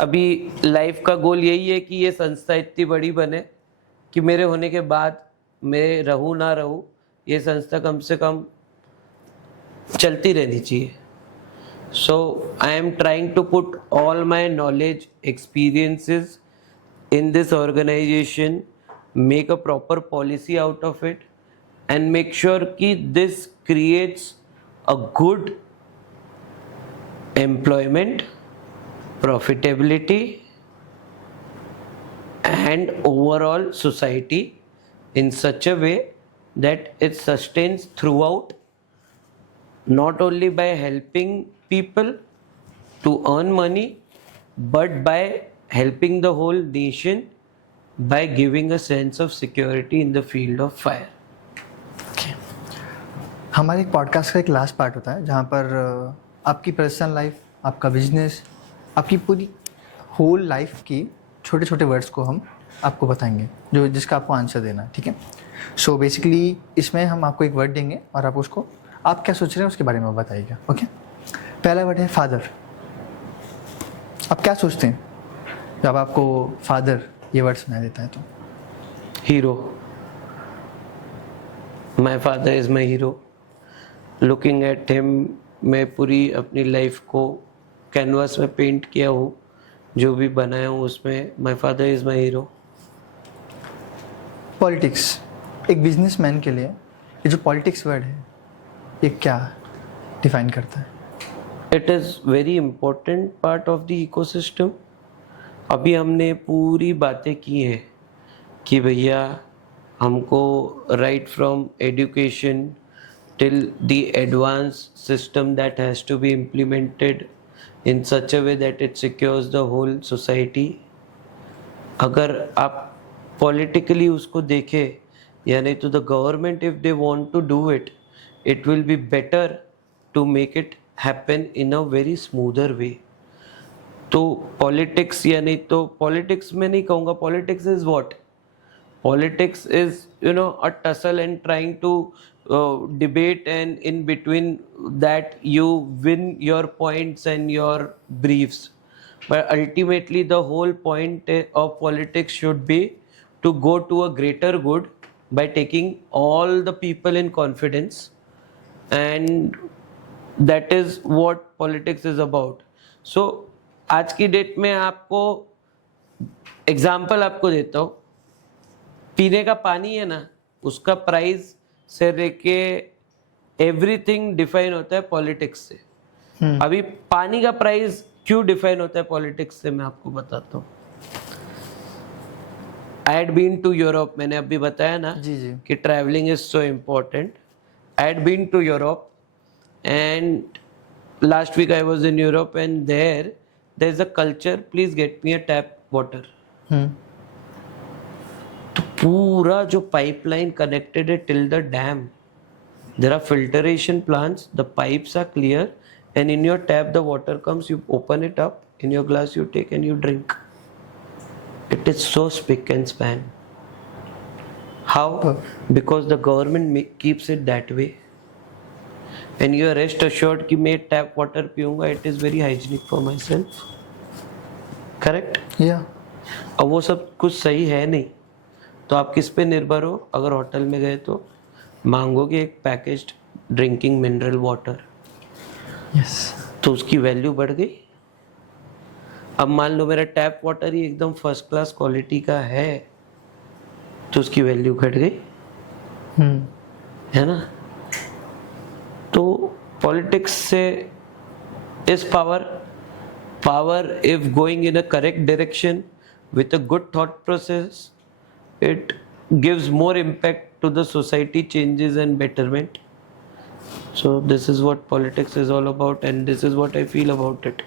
अभी लाइफ का गोल यही है कि ये संस्था इतनी बड़ी बने कि मेरे होने के बाद मैं रहूँ ना रहूँ, ये संस्था कम से कम चलती रहनी चाहिए। So I am trying to put all my knowledge, experiences in this organization, make a proper policy out of it, and make sure कि this creates a good employment, profitability, and overall society in such a way that it sustains throughout, not only by helping people to earn money, but by helping the whole nation by giving a sense of security in the field of fire. हमारे एक podcast का एक last part होता है जहाँ पर आपकी personal life, आपका बिजनेस, आपकी पूरी होल लाइफ की छोटे छोटे वर्ड्स को हम आपको बताएंगे जो जिसका आपको आंसर देना है, ठीक है। सो बेसिकली इसमें हम आपको एक वर्ड देंगे और आप उसको आप क्या सोच रहे हैं उसके बारे में बताइएगा, ओके। पहला वर्ड है फादर। आप क्या सोचते हैं जब आपको फादर ये वर्ड सुनाई देता है? तो hero, my father is my hero. Looking at him, मैं पूरी अपनी लाइफ को कैनवास में पेंट किया हूँ, जो भी बनाया हूँ उसमें my father is my hero. Politics, एक बिजनेसमैन के लिए ये जो पॉलिटिक्स वर्ड है ये क्या डिफाइन करता है? It is very important part of the ecosystem. अभी हमने पूरी बातें की हैं कि भैया हमको right from education till the advance system that has to be implemented in such a way that it secures the whole society. अगर आप पॉलिटिकली उसको देखें, यानी तो the government if they want to do it, it will be better to make it happen in a very smoother वे। तो politics, यानी तो politics में नहीं कहूँगा, politics is what, politics is a tussle and trying to debate, and in between that you win your points and your briefs, but ultimately the whole point of politics should be to go to a greater good by taking all the people in confidence, and that is what politics is about. So आज की date में आपको example आपको देता हूँ, पीने का पानी है ना, उसका प्राइस से लेके एवरीथिंग डिफाइन होता है पॉलिटिक्स से। अभी पानी का प्राइस क्यों डिफाइन होता है पॉलिटिक्स से, मैं आपको बताता हूँ। I had been to Europe, मैंने अभी बताया ना जी जी कि traveling is so important. I had been to Europe and last week I was in Europe, and there's a culture, please get me a tap water. तो पूरा जो pipeline connected है till the dam, There are filtration plants, the pipes are clear, and in your tap the water comes, you open it up, in your glass you take and you drink. It is so spick and span. How? Because the government keeps it that way. And you are rest assured कि मैं tap water पीऊँगा, it is very hygienic for myself. Correct? या अब वो सब कुछ सही है नहीं, तो आप किस पे निर्भर हो? अगर होटल में गए तो मांगोगे एक packaged drinking mineral water, yes तो उसकी वैल्यू बढ़ गई। अब मान लो मेरा टैप वाटर ही एकदम फर्स्ट क्लास क्वालिटी का है, तो उसकी वैल्यू घट गई, है ना? तो पॉलिटिक्स से is power if going in a correct direction with a good thought process, it gives more impact to the society changes and betterment. So this is what politics is all about, and this is what I feel about it.